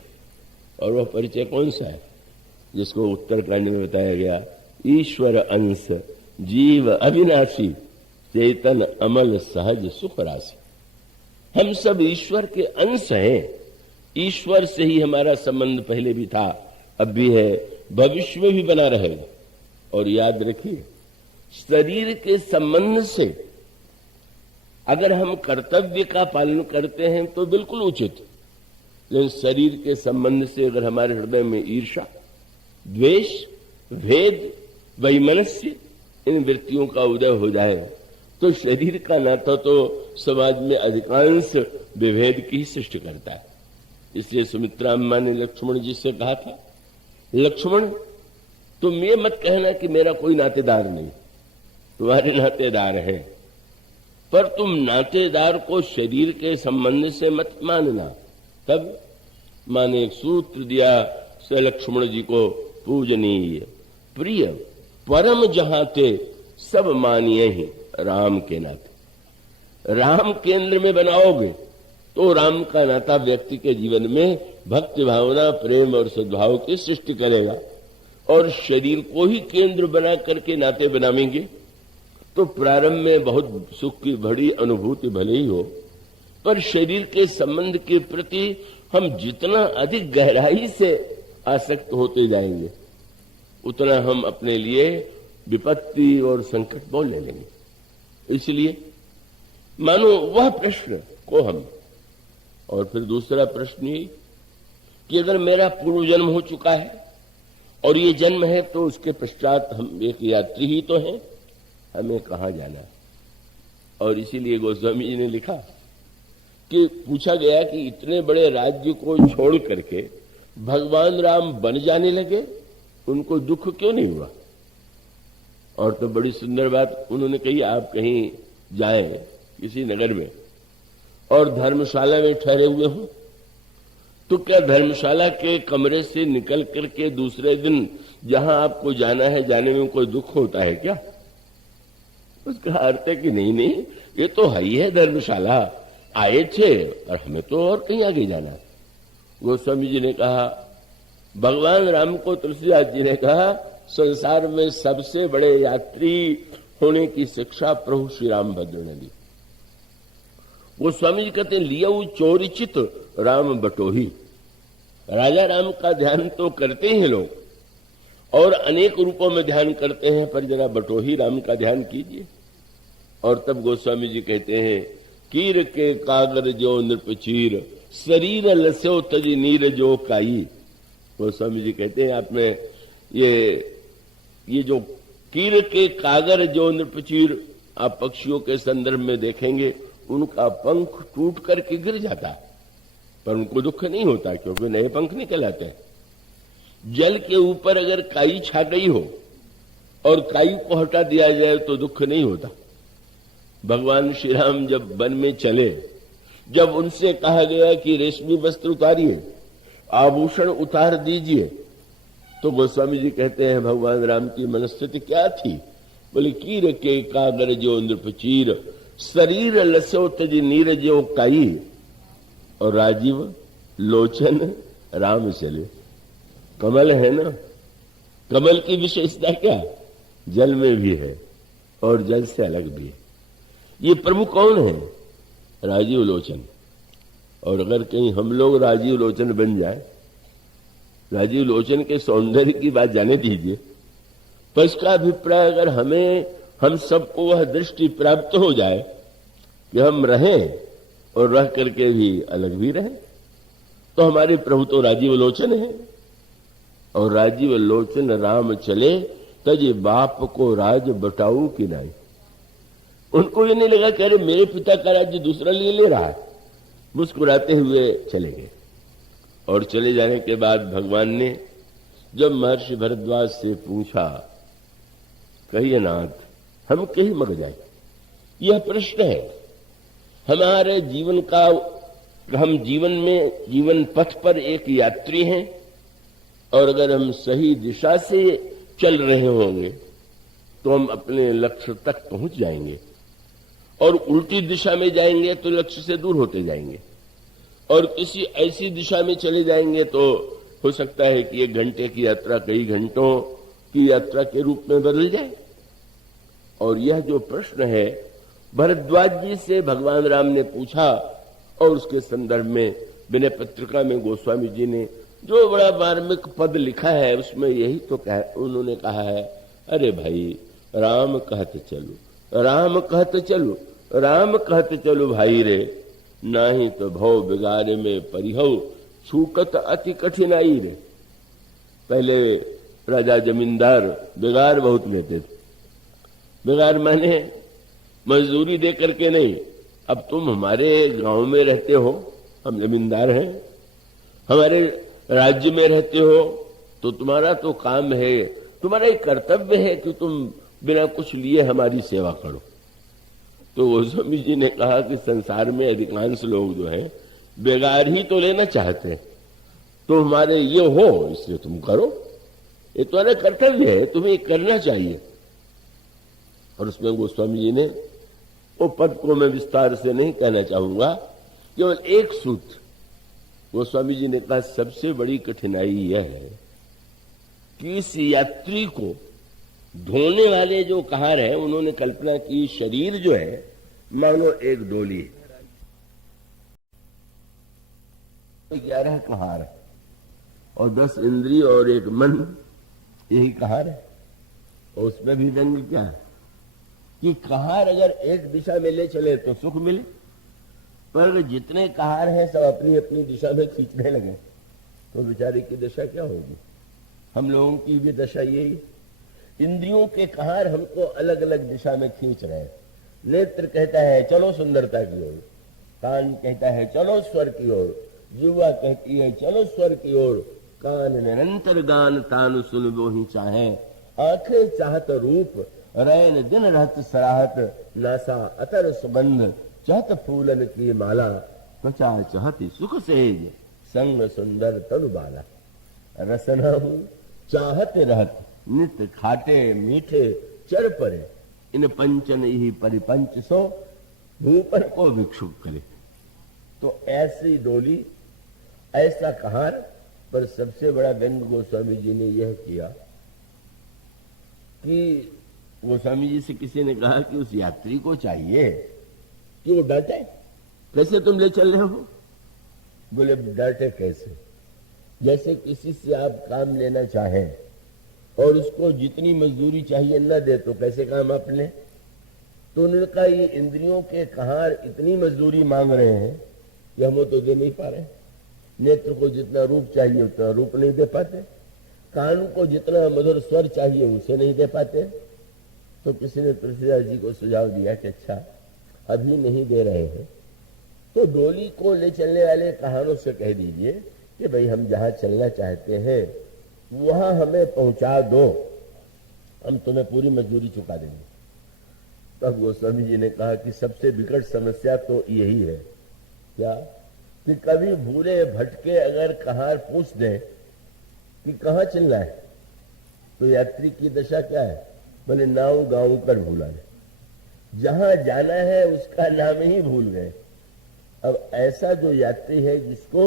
और वह परिचय कौन सा है? जिसको उत्तरकांड में बताया गया, ईश्वर अंश जीव अविनाशी चेतन अमल सहज सुख राशि। हम सब ईश्वर के अंश हैं। ईश्वर से ही हमारा संबंध पहले भी था, अब भी है, भविष्य में भी बना रहेगा। और याद रखिए, शरीर के संबंध से अगर हम कर्तव्य का पालन करते हैं तो बिल्कुल उचित, लेकिन शरीर के संबंध से अगर हमारे हृदय में ईर्ष्या, द्वेष, भेद, वैमनस्य इन वृत्तियों का उदय हो जाए तो शरीर का नाता तो समाज में अधिकांश विभेद की ही सृष्टि करता है। इसलिए सुमित्रा अम्मा ने लक्ष्मण जी से कहा था, लक्ष्मण तुम ये मत कहना कि मेरा कोई नातेदार नहीं, तुम्हारे नातेदार हैं, पर तुम नातेदार को शरीर के संबंध से मत मानना। तब मां ने एक सूत्र दिया से लक्ष्मण जी को, पूजनीय प्रिय परम जहां थे सब मानिए ही राम के नाते। राम केंद्र में बनाओगे तो राम का नाता व्यक्ति के जीवन में भक्ति भावना, प्रेम और सद्भाव की सृष्टि करेगा। और शरीर को ही केंद्र बना करके नाते बनाएंगे तो प्रारंभ में बहुत सुख की बड़ी अनुभूति भले ही हो, पर शरीर के संबंध के प्रति हम जितना अधिक गहराई से आसक्त होते जाएंगे उतना हम अपने लिए विपत्ति और संकट मोल ले लेंगे। इसलिए मानो वह प्रश्न को हम, और फिर दूसरा प्रश्न ये कि अगर मेरा पूर्व जन्म हो चुका है और ये जन्म है तो उसके पश्चात हम एक यात्री ही तो हैं, हमें कहां जाना। और इसीलिए गोस्वामी जी ने लिखा कि पूछा गया कि इतने बड़े राज्य को छोड़ करके भगवान राम बन जाने लगे, उनको दुख क्यों नहीं हुआ। और तो बड़ी सुंदर बात उन्होंने कही, आप कहीं जाएं किसी नगर में और धर्मशाला में ठहरे हुए हो तो क्या धर्मशाला के कमरे से निकल करके दूसरे दिन जहां आपको जाना है जाने में कोई दुख होता है क्या। उसका अर्थ है कि नहीं, ये तो है ही है धर्मशाला, आए थे और हमें तो और कहीं आगे जाना है। गोस्वामी जी ने कहा, भगवान राम को तुलसीदास जी ने कहा, संसार में सबसे बड़े यात्री होने की शिक्षा प्रभु श्री रामभद्र ने दी। गोस्वामी जी कहते हैं, लियऊ चोरिचित राम बटोही। राजा राम का ध्यान तो करते हैं लोग और अनेक रूपों में ध्यान करते हैं, पर जरा बटोही राम का ध्यान कीजिए। और तब गोस्वामी जी कहते हैं, कीर के कागर जो नृप चीर शरीर लस्यो तज नीर जो काई। गोस्वामी जी कहते हैं, आप में ये जो कीर के कागर जो नृपचीर आप पक्षियों के संदर्भ में देखेंगे, उनका पंख टूट करके गिर जाता है पर उनको दुख नहीं होता क्योंकि नए पंख निकल आते हैं। जल के ऊपर अगर काई छा गई हो और काई को हटा दिया जाए तो दुख नहीं होता। भगवान श्री राम जब वन में चले, जब उनसे कहा गया कि रेशमी वस्त्र उतारिए, आभूषण उतार दीजिए, तो गोस्वामी जी कहते हैं भगवान राम की मनस्थिति क्या थी। बोले, कीर के कागर जो नृपचीर शरीर लस्यो तज नीर जो काई। और राजीव लोचन राम चले। कमल है ना, कमल की विशेषता क्या, जल में भी है और जल से अलग भी है। ये प्रभु कौन है, राजीव लोचन। और अगर कहीं हम लोग राजीव लोचन बन जाए, राजीव लोचन के सौंदर्य की बात जाने दीजिए, पर इसका अभिप्राय अगर हम सबको वह दृष्टि प्राप्त हो जाए कि हम रहें और रह करके भी अलग भी रहें, तो हमारे प्रभु तो राजीव लोचन है। और राजीव लोचन राम चले तज बाप को राज बटाऊ की नाई। उनको ये नहीं लगा कि अरे मेरे पिता का राज्य दूसरा ले रहा है। मुस्कुराते हुए चले गए। और चले जाने के बाद भगवान ने जब महर्षि भरद्वाज से पूछा, कहिए नाथ हम कहीं मर जाए, यह प्रश्न है हमारे जीवन का। हम जीवन पथ पर एक यात्री हैं और अगर हम सही दिशा से चल रहे होंगे तो हम अपने लक्ष्य तक पहुंच जाएंगे, और उल्टी दिशा में जाएंगे तो लक्ष्य से दूर होते जाएंगे, और किसी ऐसी दिशा में चले जाएंगे तो हो सकता है कि 1 घंटे की यात्रा कई घंटों की यात्रा के रूप में बदल जाए। और यह जो प्रश्न है भरद्वाज जी से भगवान राम ने पूछा, और उसके संदर्भ में विनय पत्रिका में गोस्वामी जी ने जो बड़ा मार्मिक पद लिखा है उसमें यही तो उन्होंने कहा है, अरे भाई राम कहते चलो, राम कहते चलो, राम कहते चलो भाई रे, नाही तो भव बिगारे में परिहव, छूकत अति कठिनाई रे। पहले राजा जमींदार बिगार बहुत लेते थे। बिगार माने मजदूरी दे करके नहीं। अब तुम हमारे गांव में रहते हो, हम जमींदार हैं, हमारे राज्य में रहते हो, तो तुम्हारा तो काम है, तुम्हारा एक कर्तव्य है कि तुम बिना कुछ लिए हमारी सेवा करो। तो गोस्वामी जी ने कहा कि संसार में अधिकांश लोग जो हैं बेगार ही तो लेना चाहते हैं, तो हमारे ये हो इसलिए तुम करो, ये तुम्हारा कर्तव्य है, तुम्हें करना चाहिए। और उसमें गोस्वामी जी ने वो पद को मैं विस्तार से नहीं कहना चाहूंगा, केवल एक सूत्र गोस्वामी जी ने कहा सबसे बड़ी कठिनाई यह है कि इस यात्री को ढोने वाले जो कहार है, उन्होंने कल्पना की शरीर जो है मानो एक डोली, 11 कहार और 10 इंद्रिय और एक मन, यही कहार है। और उसमें भी व्यंग क्या है कि कहार अगर एक दिशा में ले चले तो सुख मिले, पर जितने कहार हैं सब अपनी अपनी दिशा में खींचने लगे तो बेचारे की दशा क्या होगी। हम लोगों की भी दशा यही, इंद्रियों के कहार हमको अलग अलग दिशा में खींच रहे हैं। नेत्र कहता है चलो सुंदरता की ओर, कान कहता है चलो स्वर की ओर, जीवा कहती है चलो स्वर की ओर, कान निरंतर गान तान सुन वो ही चाहे, आंखें चाहत रूप, रैन दिन रहत सराहत, नासा अतर सुगंध, चाहत फूलन की माला, त्वचा चाहती सुख सेज, संग सुंदर तनु बाला, रसना हूं चाहत रहत, नित खाटे मीठे चर परे, इन पंचन ही परिपंच सो, भूपर को भिक्षुक करे। तो ऐसी डोली, ऐसा कहार, पर सबसे बड़ा व्यंग गोस्वामी जी ने यह किया कि गोस्वामी जी से किसी ने कहा कि उस यात्री को चाहिए कि वो डटे, कैसे तुम ले चल रहे हो? बोले डटे कैसे? जैसे किसी से आप काम लेना चाहें और उसको जितनी मजदूरी चाहिए न दे तो कैसे काम आप लें? तो उन्होंने कहा ये इंद्रियों के कहार इतनी मजदूरी मांग रहे हैं कि हम वो तो दे नहीं पा रहे। नेत्र को जितना रूप चाहिए उतना रूप नहीं दे पाते, कान को जितना मधुर स्वर चाहिए उसे नहीं दे पाते। तो किसी ने तुलसीदास जी को सुझाव दिया कि अच्छा अभी नहीं दे रहे हैं तो डोली को ले चलने वाले कहानों से कह दीजिए कि भाई हम जहां चलना चाहते हैं वहां हमें पहुंचा दो, हम तुम्हें पूरी मजदूरी चुका देंगे। तब गोस्वामी जी ने कहा कि सबसे विकट समस्या तो यही है क्या कि कभी भूले भटके अगर कहार पूछ दें कि कहां चलना है तो यात्री की दशा क्या है? बोले नाव गांव कर भूला है, जहां जाना है उसका नाम ही भूल गए। अब ऐसा जो यात्री है जिसको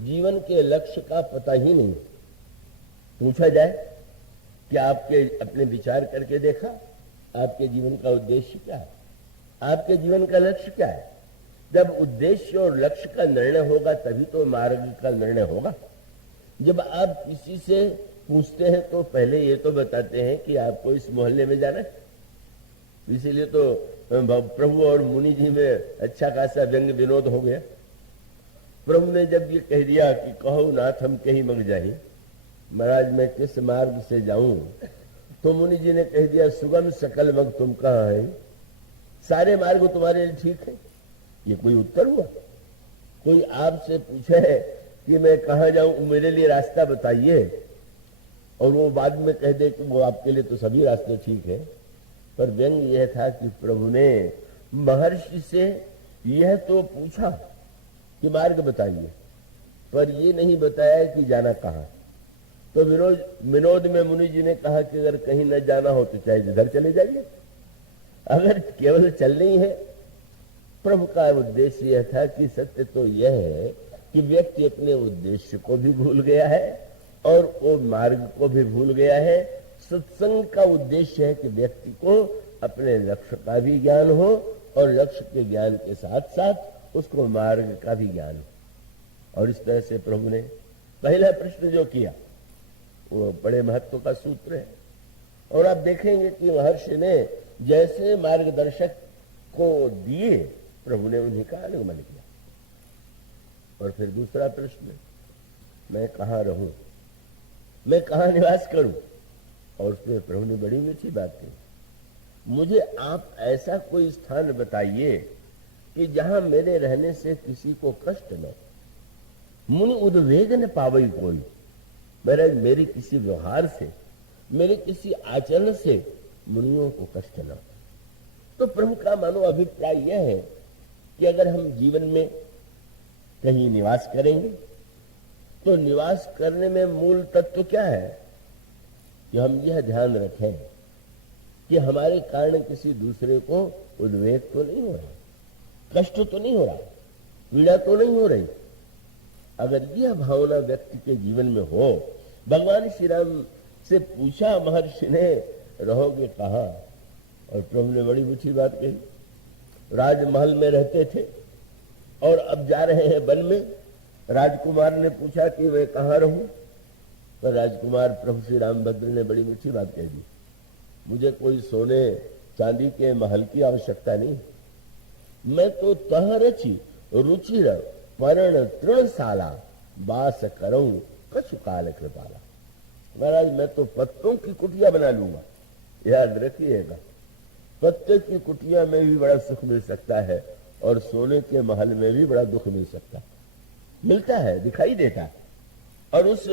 जीवन के लक्ष्य का पता ही नहीं, पूछा जाए कि आपके अपने विचार करके देखा आपके जीवन का उद्देश्य क्या है, आपके जीवन का लक्ष्य क्या है? जब उद्देश्य और लक्ष्य का निर्णय होगा तभी तो मार्ग का निर्णय होगा। जब आप किसी से पूछते हैं तो पहले ये तो बताते हैं कि आपको इस मोहल्ले में जाना है। इसीलिए तो प्रभु और मुनि जी में अच्छा खासा व्यंग विनोद हो गया। प्रभु ने जब ये कह दिया कि कहो नाथ हम कहीं मग जाही, महाराज मैं किस मार्ग से जाऊं, तो मुनि जी ने कह दिया सुगम सकल मग तुम कहाँ है, सारे मार्ग तुम्हारे लिए ठीक है। ये कोई उत्तर हुआ? कोई आपसे पूछे कि मैं कहाँ जाऊं, मेरे लिए रास्ता बताइए, और वो बाद में कह दे कि वो आपके लिए तो सभी रास्ते ठीक है। पर व्यंग यह था कि प्रभु ने महर्षि से यह तो पूछा कि मार्ग बताइए, पर ये नहीं बताया कि जाना कहाँ। तो विनोद में मुनि जी ने कहा कि अगर कहीं न जाना हो तो चाहे जिधर चले जाइए, अगर केवल चलना ही है। प्रभु का उद्देश्य यह था कि सत्य तो यह है कि व्यक्ति अपने उद्देश्य को भी भूल गया है और वो मार्ग को भी भूल गया है। सत्संग का उद्देश्य है कि व्यक्ति को अपने लक्ष्य का भी ज्ञान हो और लक्ष्य के ज्ञान के साथ साथ उसको मार्ग का भी ज्ञान हो। और इस तरह से प्रभु ने पहला प्रश्न जो किया वो बड़े महत्व का सूत्र है। और आप देखेंगे कि महर्षि ने जैसे मार्गदर्शक को दिए, प्रभु ने उन्हीं का आगमन किया। और फिर दूसरा प्रश्न, मैं कहाँ रहूं, मैं कहाँ निवास करूं? और उसमें प्रभु ने बड़ी मीठी बात कही, मुझे आप ऐसा कोई स्थान बताइए कि जहां मेरे रहने से किसी को कष्ट न, मुनि उद्वेग न पावई कोई। महाराज, मेरी किसी व्यवहार से, मेरे किसी आचरण से मुनियों को कष्ट न। तो प्रभु का मानो अभिप्राय यह है कि अगर हम जीवन में कहीं निवास करेंगे तो निवास करने में मूल तत्व क्या है कि हम यह ध्यान रखें कि हमारे कारण किसी दूसरे को उद्वेग तो नहीं हो रहा, कष्ट तो नहीं हो रहा, पीड़ा तो नहीं हो रही। अगर यह भावना व्यक्ति के जीवन में हो, भगवान श्री राम से पूछा महर्षि ने, रहोगे कहाँ? और प्रभु ने बड़ी मीठी बात कही, राजमहल में रहते थे और अब जा रहे हैं वन में। राजकुमार ने पूछा कि मैं कहाँ रहूं? तो राजकुमार प्रभु श्री रामभद्र ने बड़ी मीठी बात कह दी, मुझे कोई सोने चांदी के महल की आवश्यकता नहीं, मैं तो तह रची रुचिर पर्ण तृणशाला वास करऊं कछु काल कृपाला। महाराज, मैं तो पत्तों की कुटिया बना लूंगा। याद रखिएगा, पत्ते की कुटिया में भी बड़ा सुख मिल सकता है और सोने के महल में भी बड़ा दुख मिल सकता है, मिलता है, दिखाई देता है। और उस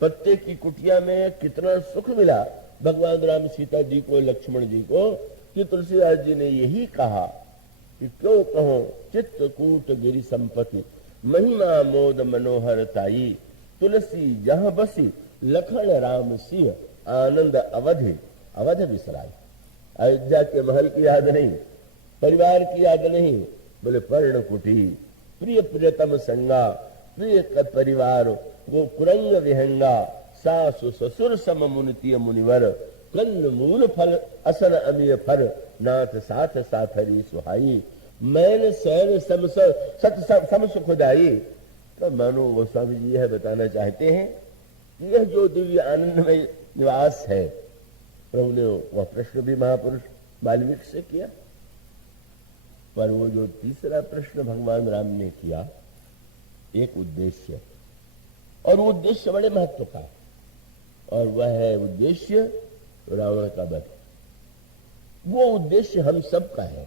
पत्ते की कुटिया में कितना सुख मिला भगवान राम सीता जी को, लक्ष्मण जी को, कि तुलसीदास जी ने यही कहा कि क्यों कहो चित्रकूट गिरि संपत्ति, महिमा मोद मनोहर ताई, तुलसी जहां बसी लखन राम सिंह, आनंद अवधि अवध विसराई। अयोध्या के महल की याद नहीं, परिवार की याद नहीं, बोले पर्ण कुटी प्रिय प्रियतम संगा, प्रिय परिवार वो कुरंग विहंगा, सासु ससुर सम मुनितीय मुनिवर, कन्न मूल फल असन अमीय फर, नाथ साथ साथरी सुहाई, मैन सैन सम सुखदाई। तो मानो गोस्वामी जी यह बताना चाहते हैं कि यह जो दिव्य आनंदमय निवास है, प्रभु ने वह प्रश्न भी महापुरुष वाल्मीकि से किया, पर वो जो तीसरा प्रश्न भगवान राम ने किया, एक उद्देश्य, और वो उद्देश्य बड़े महत्व का, और वह है उद्देश्य रावण का वध। वो उद्देश्य हम सब का है।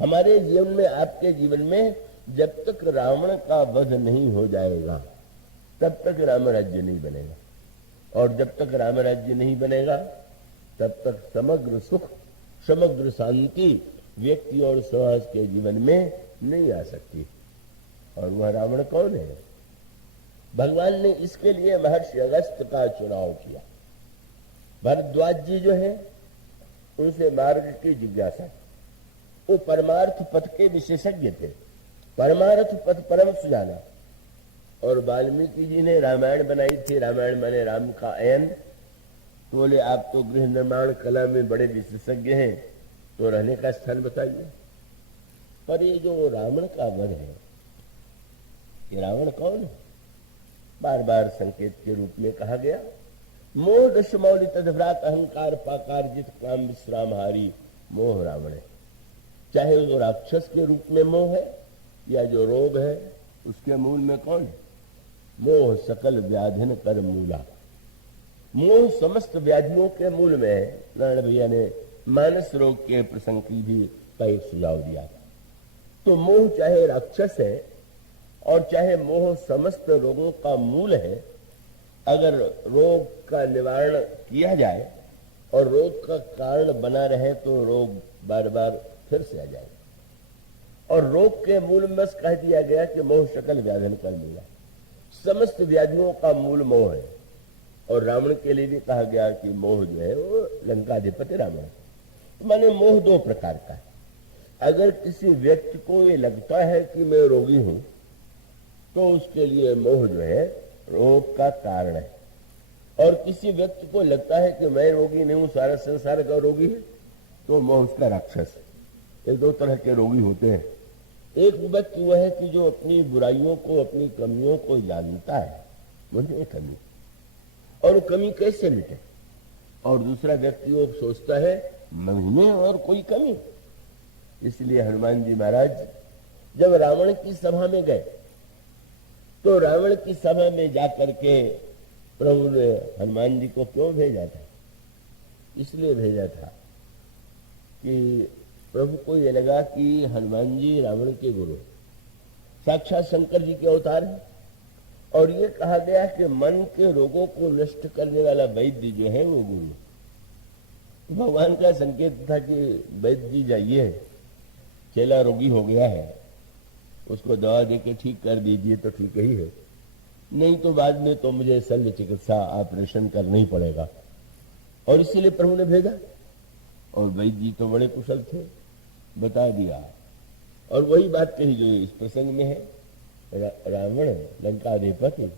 हमारे जीवन में, आपके जीवन में जब तक रावण का वध नहीं हो जाएगा तब तक राम राज्य नहीं बनेगा, और जब तक राम राज्य नहीं बनेगा तब तक समग्र सुख, समग्र शांति व्यक्ति और समाज के जीवन में नहीं आ सकती। और वह रावण कौन है? भगवान ने इसके लिए महर्षि अगस्त का चुनाव किया। भरद्वाज जी जो है उनसे मार्ग की जिज्ञासा, वो परमार्थ पथ के विशेषज्ञ थे, परमार्थ पथ परम सुजाना। और वाल्मीकि जी ने रामायण बनाई थी, रामायण माने राम का अयन। तो बोले आप तो गृह निर्माण कला में बड़े विशेषज्ञ हैं, तो रहने का स्थान बताइए। पर ये जो रावण का वध है, ये रावण कौन है? बार बार संकेत के रूप में कहा गया, मोह दशमौलि तदभ्रात अहंकार पाकार जित काम विश्रामहारी, मोह रावण है। चाहे वो राक्षस के रूप में मोह है या जो रोग है उसके मूल में कौन है? मोह सकल व्याधिन कर मूला। मोह समस्त व्याधियों के मूल में है। नारायण भैया ने मानस रोग के प्रसंग की भी का एक सुझाव दिया था। तो मोह चाहे राक्षस है और चाहे मोह समस्त रोगों का मूल है, अगर रोग का निवारण किया जाए और रोग का कारण बना रहे तो रोग बार बार फिर से आ जाए। और रोग के मूल में बस कह दिया गया कि मोह सकल व्याधिन कर मूला, समस्त व्याधियों का मूल मोह है। और रावण के लिए भी कहा गया कि मोह जो है वो लंकाधिपति रावण है। तो माने मोह दो प्रकार का है। अगर किसी व्यक्ति को ये लगता है कि मैं रोगी हूं, तो उसके लिए मोह जो है रोग का कारण है। और किसी व्यक्ति को लगता है कि मैं रोगी नहीं हूं, सारा संसार का रोगी है, तो मोह उसका राक्षस है। ये दो तरह के रोगी होते हैं। एक व्यक्ति वह है कि जो अपनी बुराइयों को, अपनी कमियों को जानता है, मुझे ये कमी, और वो कमी कैसे मिटे। और दूसरा व्यक्ति वो सोचता है मुझमें और कोई कमी, इसलिए हनुमान जी महाराज जब रावण की सभा में गए तो रावण की सभा में जाकर के प्रभु ने हनुमान जी को क्यों भेजा था? इसलिए भेजा था कि प्रभु को ये लगा कि हनुमान जी रावण के गुरु, साक्षात शंकर जी के अवतार हैं। और ये कहा गया कि मन के रोगों को नष्ट करने वाला वैद्य जो है वो गुरु। भगवान का संकेत था कि वैद्य जी जाइए, चेला रोगी हो गया है, उसको दवा देके ठीक कर दीजिए तो ठीक ही है, नहीं तो बाद में तो मुझे शल्य चिकित्सा ऑपरेशन करना ही पड़ेगा। और इसीलिए प्रभु ने भेजा। और वैद्य जी तो बड़े कुशल थे, बता दिया। और वही बात कही जो इस प्रसंग में है, रावण लंकाधिपति,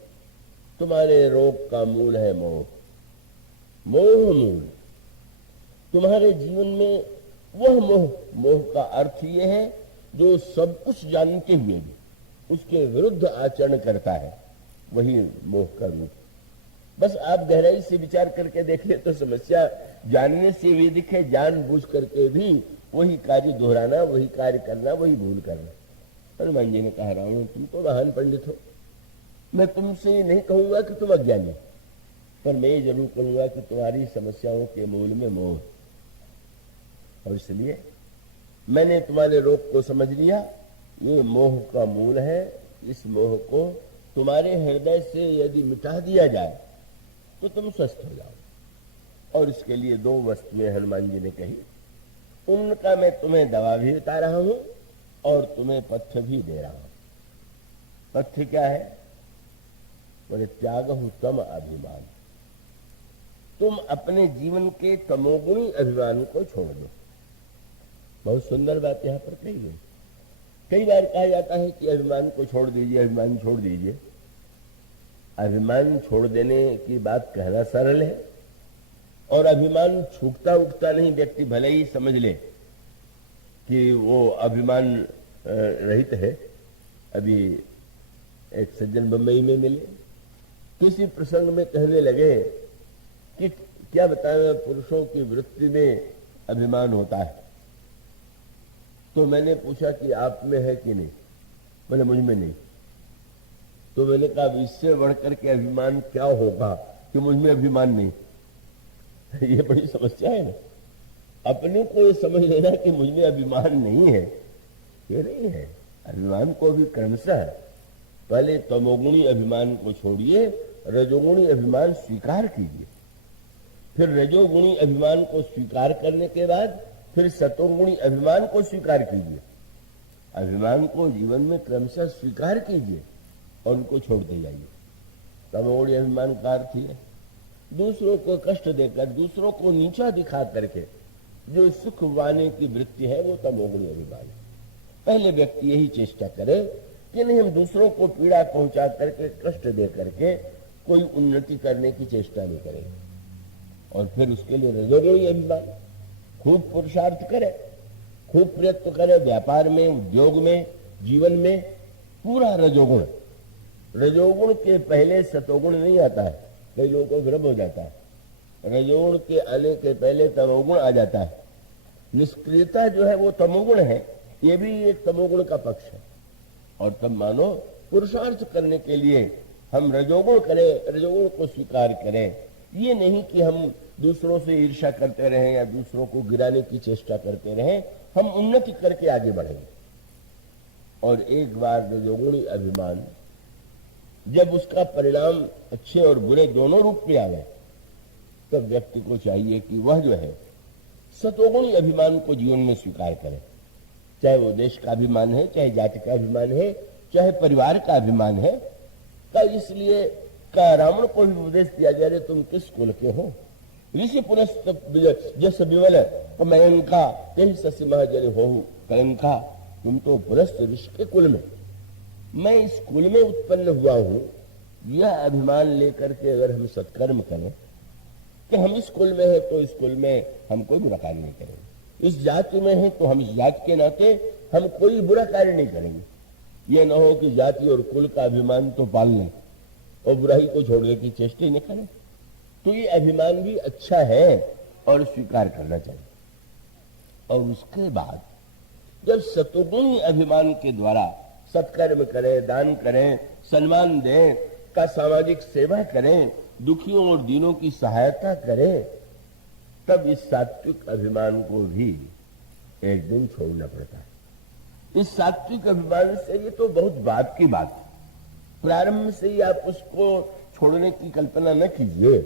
तुम्हारे रोग का मूल है मोह, मोह मूल। तुम्हारे जीवन में वह मोह, मोह का अर्थ यह है जो सब कुछ जानते हुए भी उसके विरुद्ध आचरण करता है, वही मोह का रूप। बस आप गहराई से विचार करके देख ले तो समस्या जानने से वेदिक है, जानबूझ करके भी वही कार्य दोहराना, वही कार्य करना, वही भूल करना। हनुमान जी ने कहा, रावण तुम तो महान पंडित हो, मैं तुमसे नहीं कहूंगा कि तुम अज्ञानी, पर मैं ये जरूर कहूंगा कि तुम्हारी समस्याओं के मूल में मोह। और इसलिए मैंने तुम्हारे रोग को समझ लिया, ये मोह का मूल है। इस मोह को तुम्हारे हृदय से यदि मिटा दिया जाए तो तुम स्वस्थ हो जाओ। और इसके लिए दो वस्तुएं हनुमान जी ने कही, उनका मैं तुम्हें दवा भी बता रहा हूं और तुम्हें पथ्य भी दे रहा हूं। पथ्य क्या है? बोले त्याग तम अभिमान, तुम अपने जीवन के तमोगुणी अभिमान को छोड़ दो। बहुत सुंदर बात यहां पर कही गई। कई बार कहा जाता है कि अभिमान को छोड़ दीजिए, अभिमान छोड़ दीजिए। अभिमान छोड़ देने की बात कहना सरल है, और अभिमान छूटता उठता नहीं। व्यक्ति भले ही समझ ले कि वो अभिमान रहित है। अभी एक सज्जन बंबई में मिले, किसी प्रसंग में कहने लगे कि क्या बताएं, पुरुषों की वृत्ति में अभिमान होता है। तो मैंने पूछा कि आप में है कि नहीं? बोले मुझ में नहीं। तो मैंने कहा इससे बढ़कर के अभिमान क्या होगा कि मुझ में अभिमान नहीं? ये बड़ी समस्या है ना। अपने को ये समझ लेना कि मुझ में अभिमान नहीं है, ये नहीं है। अभिमान को भी क्रमशः पहले तमोगुणी अभिमान को छोड़िए, रजोगुणी अभिमान स्वीकार कीजिए। फिर रजोगुणी अभिमान को स्वीकार करने के बाद फिर सतोगुणी अभिमान को स्वीकार कीजिए। अभिमान को जीवन में क्रमशः स्वीकार कीजिए और उनको छोड़ते जाइए। तमोगुणी अभिमान का अर्थ है दूसरों को कष्ट देकर, दूसरों को नीचा दिखा करके जो सुख पाने की वृत्ति है, वो तमोगुणी अभिमान है। पहले व्यक्ति यही चेष्टा करे कि नहीं, हम दूसरों को पीड़ा पहुंचा करके, कष्ट दे करके कोई उन्नति करने की चेष्टा नहीं करेंगे। और फिर उसके लिए रजोगुणी अभिमान, खूब पुरुषार्थ करे, खूब प्रयत्न करे, व्यापार में, उद्योग में, जीवन में, पूरा रजोगुण। रजोगुण के पहले सतोगुण नहीं आता है, कई लोगों को भ्रम हो जाता है। रजोगुण के आने के पहले तमोगुण आ जाता है। निष्क्रियता जो है वो तमोगुण है, ये भी एक तमोगुण का पक्ष है। और तब मानो पुरुषार्थ करने के लिए हम रजोगुण करें, रजोगुण को स्वीकार करें। ये नहीं कि हम दूसरों से ईर्ष्या करते रहें या दूसरों को गिराने की चेष्टा करते रहें, हम उन्नति करके आगे बढ़ेंगे। और एक बार रजोगुणी अभिमान जब उसका परिणाम अच्छे और बुरे दोनों रूप में आवे, तब व्यक्ति को चाहिए कि वह जो है सतोगुणी अभिमान को जीवन में स्वीकार करे। चाहे वो देश का अभिमान है, चाहे जाति का अभिमान है, चाहे परिवार का अभिमान है। का इसलिए का रावण को भी उपदेश दिया जा रहे, तुम किस कुल के हो? ऋषि पुनस्त जस विमल कमयंका तेहि ससी महाजन हो कलंका। तुम तो पुनस्त ऋषि के कुल में, मैं इस कुल में उत्पन्न हुआ हूं। यह अभिमान लेकर के अगर हम सत्कर्म करें कि हम इस कुल में है तो इस कुल में हम कोई बुरा कार्य नहीं करेंगे, इस जाति में है तो हम इस जाति के नाते हम कोई बुरा कार्य नहीं करेंगे। यह न हो कि जाति और कुल का अभिमान तो पाल लें और बुराई को छोड़ने की चेष्टा ही न करें। तो ये अभिमान भी अच्छा है और स्वीकार करना चाहिए। और उसके बाद जब सतोगुणी अभिमान के द्वारा सत्कर्म करें, दान करें, सम्मान दें, का सामाजिक सेवा करें, दुखियों और दीनों की सहायता करें, तब इस सात्विक अभिमान को भी एक दिन छोड़ना पड़ता है। इस सात्विक अभिमान से ये तो बहुत बाद की बात है, प्रारंभ से ही आप उसको छोड़ने की कल्पना न कीजिए।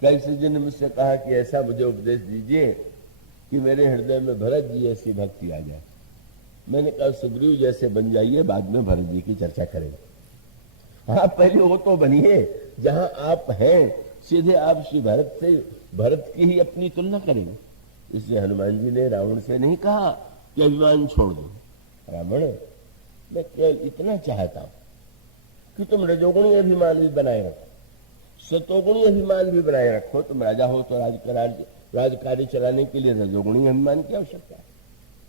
कैसे जी ने मुझसे कहा कि ऐसा मुझे उपदेश दीजिए कि मेरे हृदय में भरत जी ऐसी भक्ति आ जाए। मैंने कहा सुग्रीव जैसे बन जाइए, बाद में भरत जी की चर्चा करेंगे। आप पहले वो तो बनिए जहां आप हैं, सीधे आप श्री भरत की ही अपनी तुलना करेंगे। इसलिए हनुमान जी ने रावण से नहीं कहा कि अभिमान छोड़ दो। रावण, मैं केवल इतना चाहता हूं कि तुम रजोगुणी अभिमान भी बनाए रखो, सतोगुणी अभिमान भी बनाए रखो। तुम राजा हो तो राजकार्य चलाने के लिए रजोगुणी अभिमान की आवश्यकता है।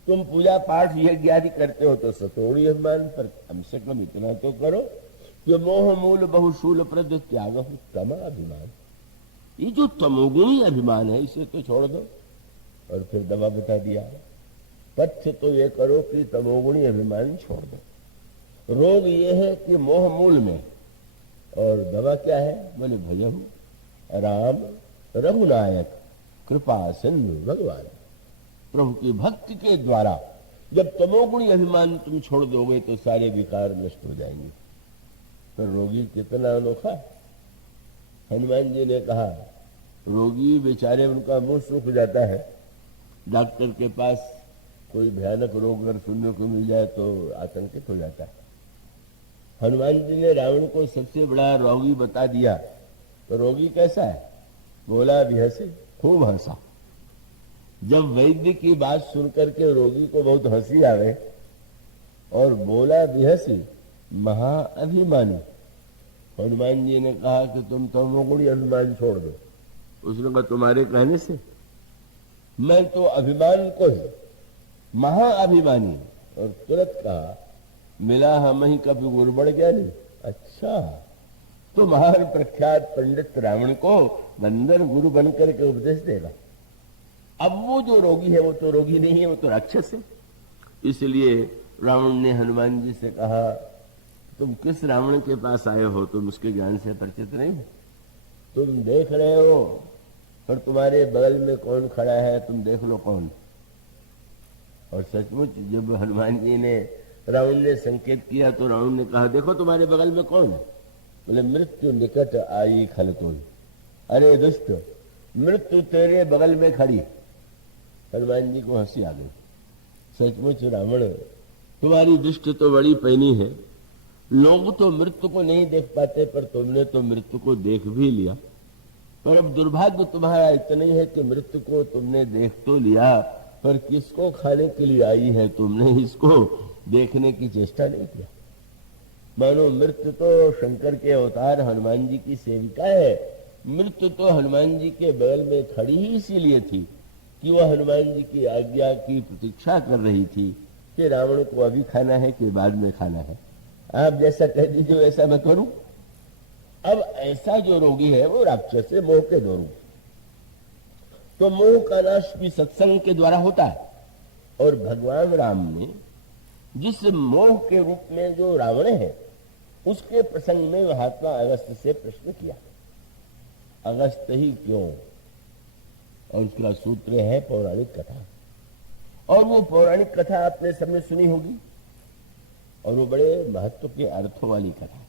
तुम पूजा पाठ यज्ञ आदि करते हो तो सतोगुणी अभिमान, पर कम से कम इतना तो करो कि मोह मूल बहुशूल प्रद त्याग हो तम अभिमान। ये जो तमोगुणी अभिमान है इसे तो छोड़ दो। और फिर दवा बता दिया, पथ्य तो ये करो कि तमोगुणी अभिमान छोड़ दो। रोग ये है कि मोह मूल में, और दवा क्या है? बोले भजहु राम रघुनायक कृपा सिंधु भगवान। प्रभु की भक्ति के द्वारा जब तमोगुणी अभिमान तुम छोड़ दोगे तो सारे विकार नष्ट हो जाएंगे। तो रोगी कितना अनोखा। हनुमान जी ने कहा, रोगी बेचारे उनका मुंह सूख जाता है, डॉक्टर के पास कोई भयानक रोग अगर सुनने को मिल जाए तो आतंकित हो जाता है। हनुमान जी ने रावण को सबसे बड़ा रोगी बता दिया। तो रोगी कैसा है? बोला भी हंसे, खूब हंसा। जब वैद्य की बात सुनकर के रोगी को बहुत हंसी आवे और बोला भी हंसी, महाअभिमानी। हनुमान जी ने कहा कि तुम तमोगुणी अभिमान छोड़ दो। उसने कहा तुम्हारे कहने से? मैं तो अभिमान को ही महाअभिमानी। और तुरंत कहा, मिला हम ही कभी गुरु बढ़ गया नहीं। अच्छा, तो महान प्रख्यात पंडित रावण को बंदर गुरु बनकर के उपदेश देगा। अब वो जो रोगी है वो तो रोगी नहीं है, वो तो राक्षस है। इसलिए रावण ने हनुमान जी से कहा, तुम किस रावण के पास आए हो? तुम उसके ज्ञान से परिचित नहीं हो। तुम देख रहे हो, पर तुम्हारे बगल में कौन खड़ा है तुम देख लो कौन। और सचमुच जब हनुमान जी ने, रावण ने संकेत किया तो रावण ने कहा, देखो तुम्हारे बगल में कौन है? बोले मृत्यु निकट आई खलतोई। अरे दुष्ट, मृत्यु तेरे बगल में खड़ी। हनुमान जी को हंसी आ गई। सचमुच रावण, तुम्हारी दृष्टि तो बड़ी पैनी है। लोग तो मृत्यु को नहीं देख पाते, पर तुमने तो मृत्यु को देख भी लिया। पर अब दुर्भाग्य तुम्हारा इतना ही है कि मृत्यु को तुमने देख तो लिया, पर किसको खाने के लिए आई है तुमने इसको देखने की चेष्टा नहीं किया। मानो मृत्यु तो शंकर के अवतार हनुमान जी की सेविका है। मृत्यु तो हनुमान जी के बगल में खड़ी ही इसीलिए थी कि वह हनुमान जी की आज्ञा की प्रतीक्षा कर रही थी कि रावण को अभी खाना है कि बाद में खाना है। आप जैसा कह दीजिए वैसा मैं करूं। अब ऐसा जो रोगी है वो राक्षस है, मोह के द्वारा। तो मोह का नाश भी सत्संग के द्वारा होता है। और भगवान राम ने जिस मोह के रूप में जो रावण है उसके प्रसंग में महात्मा अगस्त से प्रश्न किया, अगस्त ही क्यों? और उसका सूत्र है पौराणिक कथा। और वो पौराणिक कथा आपने सबने सुनी होगी, और वो बड़े महत्व के अर्थों वाली कथा।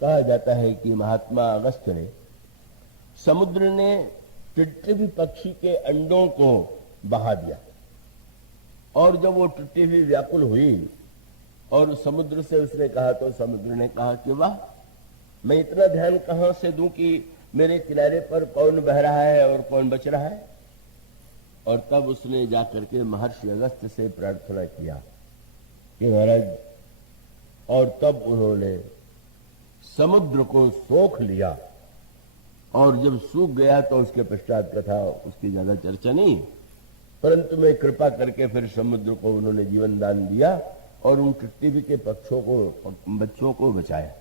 कहा जाता है कि महात्मा अगस्त ने, समुद्र ने टिटवी पक्षी के अंडों को बहा दिया, और जब वो टिटवी व्याकुल हुई और समुद्र से उसने कहा, तो समुद्र ने कहा कि वाह, मैं इतना ध्यान कहां से दूं कि मेरे किनारे पर कौन बह रहा है और कौन बच रहा है। और तब उसने जाकर के महर्षि अगस्त से प्रार्थना किया कि महाराज, और तब उन्होंने समुद्र को सोख लिया। और जब सूख गया तो उसके पश्चात कथा उसकी ज्यादा चर्चा नहीं, परंतु मैं कृपा करके फिर समुद्र को उन्होंने जीवन दान दिया और उन टिटवी के बच्चों को बचाया।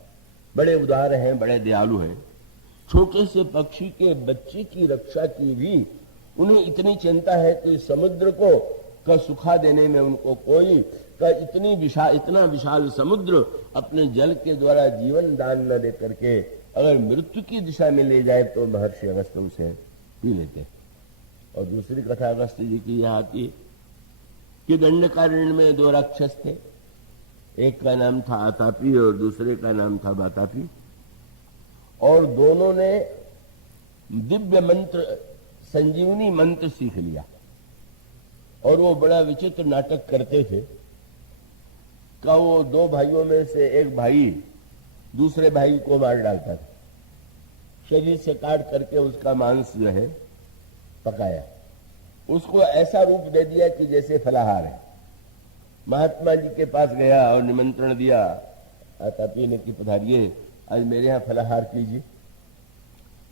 बड़े उदार हैं, बड़े दयालु हैं। छोटे से पक्षी के बच्चे की रक्षा की भी उन्हें इतनी चिंता है कि समुद्र को का सुखा देने में उनको कोई का इतना विशाल समुद्र अपने जल के द्वारा जीवन दान न दे करके अगर मृत्यु की दिशा में ले जाए तो महर्षि अगस्त्य उसे पी लेते। और दूसरी कथा अगस्त्य जी की यह आती कि दंडकारण्य में दो राक्षस थे, एक का नाम था आतापी और दूसरे का नाम था वातापी, और दोनों ने दिव्य मंत्र संजीवनी मंत्र सीख लिया और वो बड़ा विचित्र नाटक करते थे का वो दो भाइयों में से एक भाई दूसरे भाई को मार डालता था, शरीर से काट करके उसका मांस जो है पकाया, उसको ऐसा रूप दे दिया कि जैसे फलाहार है। महात्मा जी के पास गया और निमंत्रण दिया आतापी ने कि पधारिए आज मेरे यहां फलाहार कीजिए।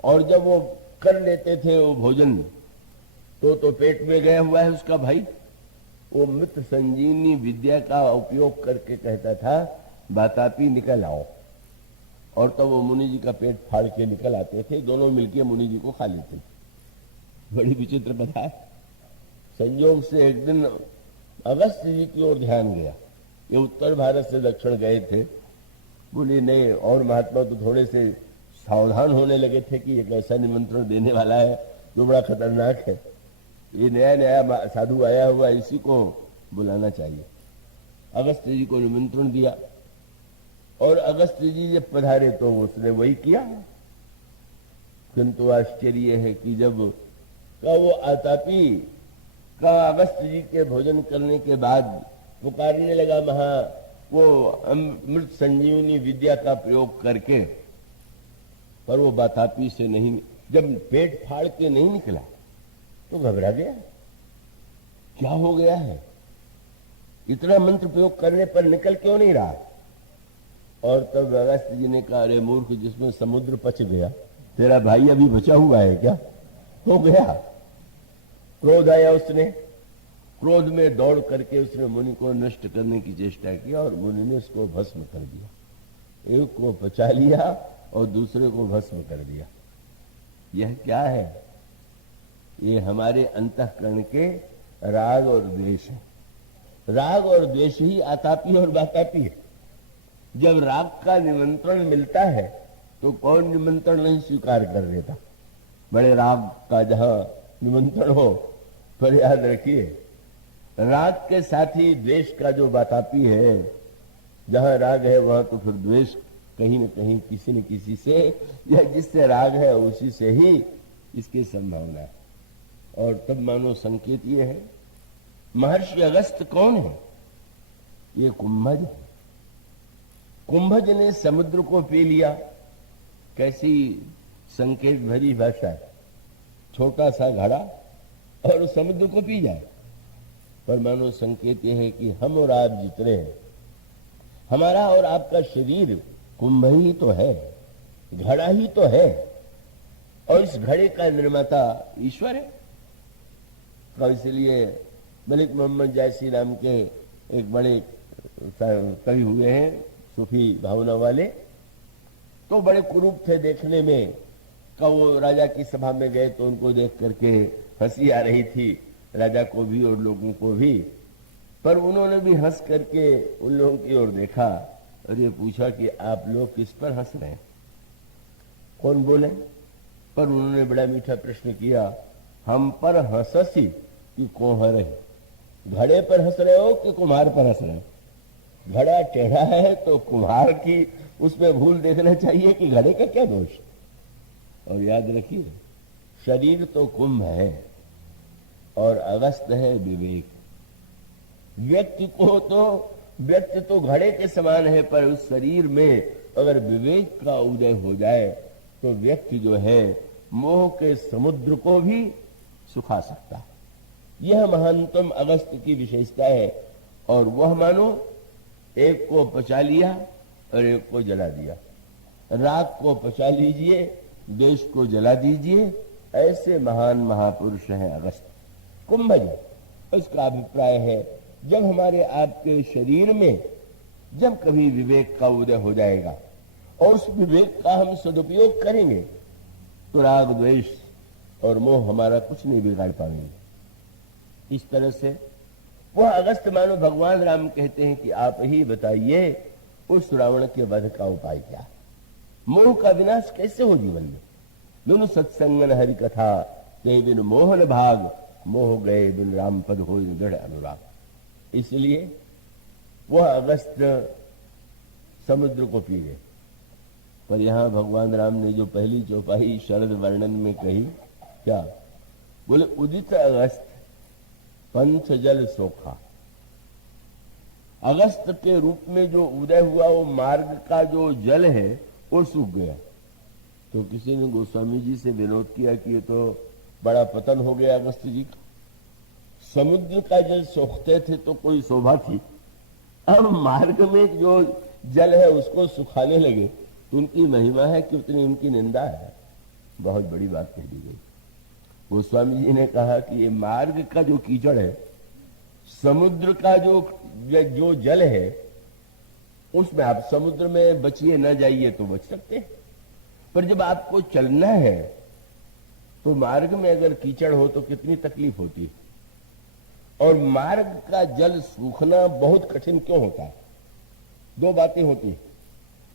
और जब वो कर लेते थे वो भोजन तो पेट में गया हुआ है उसका भाई, वो मृत संजीवनी विद्या का उपयोग करके कहता था वातापी निकल आओ, और तब वो मुनि जी का पेट फाड़ के निकल आते थे, दोनों मिलकर मुनि जी को खा लेते थे। बड़ी विचित्र कथा है। संयोग से एक दिन अगस्त्य जी की ओर ध्यान गया, ये उत्तर भारत से दक्षिण गए थे, बोले नहीं, और महात्मा तो थोड़े से सावधान होने लगे थे कि एक ऐसा निमंत्रण देने वाला है जो बड़ा खतरनाक है, ये नया नया साधु आया हुआ, इसी को बुलाना चाहिए। अगस्त्य जी को निमंत्रण दिया और अगस्त्य जी जब पधारे तो उसने वही किया, किंतु आश्चर्य है कि जब का वो आतापी का अगस्त्य जी के भोजन करने के बाद पुकारने लगा वो अमृत संजीवनी विद्या का प्रयोग करके, पर वो वातापी से नहीं, जब पेट फाड़ के नहीं निकला तो घबरा गया, क्या हो गया है, इतना मंत्र प्रयोग करने पर निकल क्यों नहीं रहा। और तब अगस्त्य जी ने कहा, अरे मूर्ख, जिसमें समुद्र पच गया, तेरा भाई अभी बचा हुआ है क्या, हो गया। क्रोध आया, उसने क्रोध में दौड़ करके उसने मुनि को नष्ट करने की चेष्टा की और मुनि ने उसको भस्म कर दिया, एक को पचा लिया और दूसरे को भस्म कर दिया। यह क्या है, ये हमारे अंतःकरण के राग और द्वेष है। राग और द्वेष ही आतापी और वातापी है। जब राग का निमंत्रण मिलता है तो कौन निमंत्रण नहीं स्वीकार कर लेता। बड़े राग का जहां निमंत्रण हो, पर याद रखिए राग के साथ ही द्वेष का जो वातापी है, जहां राग है वहां तो फिर द्वेष कहीं न कहीं किसी न किसी से, या जिससे राग है उसी से ही इसकी संभावना है। और तब मानो संकेत ये है, महर्षि अगस्त्य कौन है, ये कुंभज है। कुंभज ने समुद्र को पी लिया, कैसी संकेत भरी भाषा है, छोटा सा घड़ा और समुद्र को पी जाए। पर मानो संकेत यह है कि हम और आप जितने हैं, हमारा और आपका शरीर कुंभ ही तो है, घड़ा ही तो है, और इस घड़े का निर्माता ईश्वर है। तो इसलिए मलिक मोहम्मद जायसी नाम के एक बड़े कवि हुए हैं, सूफी भावना वाले, तो बड़े कुरूप थे देखने में। कब वो राजा की सभा में गए तो उनको देख करके हंसी आ रही थी, राजा को भी और लोगों को भी, पर उन्होंने भी हंस करके उन लोगों की ओर देखा और ये पूछा कि आप लोग किस पर हंस रहे हैं, कौन बोले। पर उन्होंने बड़ा मीठा प्रश्न किया, हम पर हंससी कि कोहर है, घड़े पर हंस रहे हो कि कुम्हार पर हंस रहे हो। घड़ा टेढ़ा है तो कुम्हार की उसमें भूल देखना चाहिए कि घड़े का क्या दोष। और याद रखिए, शरीर तो कुंभ है और अगस्त है विवेक। व्यक्ति तो घड़े के समान है, पर उस शरीर में अगर विवेक का उदय हो जाए तो व्यक्ति जो है मोह के समुद्र को भी सुखा सकता है। यह महानतम अगस्त की विशेषता है। और वह मानो एक को पचा लिया और एक को जला दिया। राग को पचा लीजिए, देश को जला दीजिए, ऐसे महान महापुरुष हैं अगस्त। कुंभज इसका अभिप्राय है, जब हमारे आपके शरीर में जब कभी विवेक का उदय हो जाएगा और उस विवेक का हम सदुपयोग करेंगे तो राग द्वेष और मोह हमारा कुछ नहीं बिगाड़ पाएंगे। इस तरह से वह अगस्त मानो भगवान राम कहते हैं कि आप ही बताइए उस रावण के वध का उपाय क्या है, मोह का विनाश कैसे हो जीवन में। दोनों सत्संगन हरि कथा ते बिन मोहन भाग, मोह गए बिन राम पद हो दृढ़ अनुराग। इसलिए वह अगस्त समुद्र को पी गए। पर यहां भगवान राम ने जो पहली चौपाई शरद वर्णन में कही, क्या बोले, उदित अगस्त पंथ जल सोखा। अगस्त के रूप में जो उदय हुआ वो मार्ग का जो जल है वो सूख गया। तो किसी ने गोस्वामी जी से विनोद किया कि ये तो बड़ा पतन हो गया अगस्त जी का। समुद्र का जल सोखते थे तो कोई शोभा थी, अब मार्ग में जो जल है उसको सुखाने लगे तो उनकी महिमा है कि उतनी उनकी निंदा है। बहुत बड़ी बात कह दी गई। गोस्वामी जी ने कहा कि ये मार्ग का जो कीचड़ है, समुद्र का जो जल है, उसमें आप समुद्र में बचिए न जाइए तो बच सकते हैं, पर जब आपको चलना है तो मार्ग में अगर कीचड़ हो तो कितनी तकलीफ होती है। और मार्ग का जल सूखना बहुत कठिन क्यों होता है? दो बातें होती है।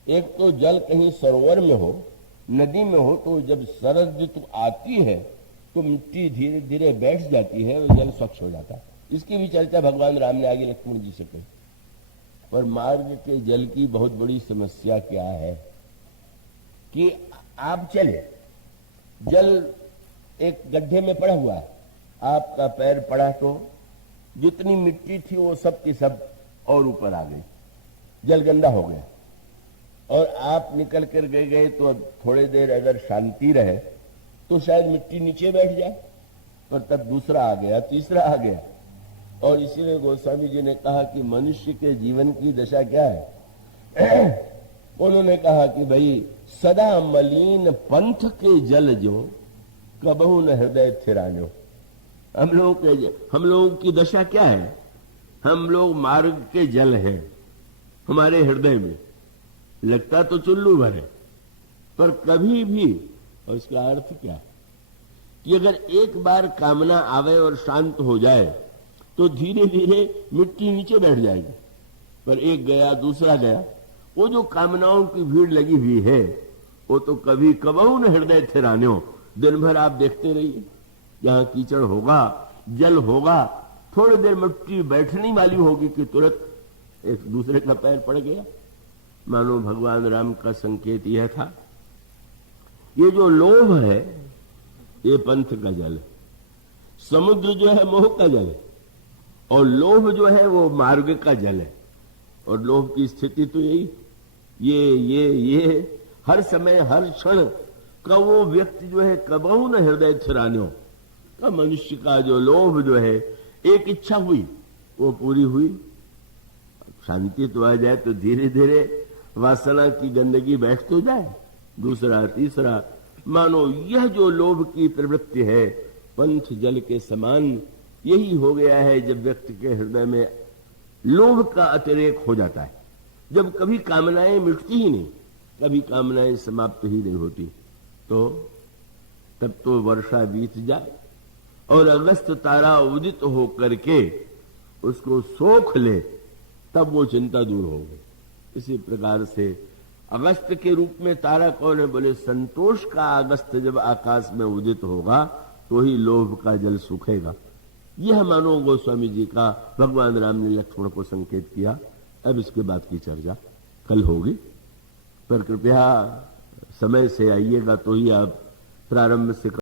एक तो जल कहीं सरोवर में हो, नदी में हो, तो जब शरद ऋतु आती है तो मिट्टी धीरे धीरे बैठ जाती है और जल स्वच्छ हो जाता है। इसकी भी चर्चा भगवान राम ने आगे लक्ष्मण जी से कही। पर मार्ग के जल की बहुत बड़ी समस्या क्या है कि आप चले, जल एक गड्ढे में पड़ा हुआ है, आपका पैर पड़ा तो जितनी मिट्टी थी वो सब की सब और ऊपर आ गई, जल गंदा हो गया। और आप निकल कर गए तो थोड़ी देर अगर शांति रहे तो शायद मिट्टी नीचे बैठ जाए, पर तब दूसरा आ गया, तीसरा आ गया। और इसीलिए गोस्वामी जी ने कहा कि मनुष्य के जीवन की दशा क्या है। उन्होंने कहा कि भाई सदा मलिन पंथ के जल जो कबहू न हृदय थिरानो। हम लोगों की दशा क्या है? हम लोग मार्ग के जल हैं, हमारे हृदय में लगता तो चुल्लू भर है, पर कभी भी, और इसका अर्थ क्या कि अगर एक बार कामना आवे और शांत हो जाए तो धीरे धीरे मिट्टी नीचे बैठ जाएगी। पर एक गया दूसरा गया, वो जो कामनाओं की भीड़ लगी हुई है वो तो कभी कबहू न हृदय थिरान्यो। दिन भर आप देखते रहिए, जहां कीचड़ होगा, जल होगा, थोड़ी देर मिट्टी बैठने वाली होगी कि तुरंत एक दूसरे का पैर पड़ गया। मानो भगवान राम का संकेत यह था, ये जो लोभ है ये पंथ का जल है, समुद्र जो है मोह का जल है, और लोभ जो है वो मार्ग का जल है। और लोभ की स्थिति तो यही, ये हर समय हर क्षण का वो व्यक्ति जो है कबहू न हृदय थिरान्यो का, मनुष्य का जो लोभ जो है, एक इच्छा हुई वो पूरी हुई, शांति तो आ जाए तो धीरे धीरे वासना की गंदगी बैठ तो जाए, दूसरा तीसरा। मानो यह जो लोभ की प्रवृत्ति है पंथ जल के समान यही हो गया है जब व्यक्ति के हृदय में लोभ का अतिरेक हो जाता है, जब कभी कामनाएं मिटती ही नहीं, कभी कामनाएं समाप्त ही नहीं होती, तो तब तो वर्षा बीत जाए और अगस्त तारा उदित हो करके उसको सोख ले, तब वो चिंता दूर होगी। इसी प्रकार से अगस्त के रूप में तारा कौन है? बोले संतोष का अगस्त जब आकाश में उदित होगा तो ही लोभ का जल सूखेगा। यह मानो गोस्वामी जी का भगवान राम ने लक्ष्मण को संकेत किया। अब इसके बाद की चर्चा कल होगी, पर कृपया समय से आइएगा तो ही आप प्रारंभ से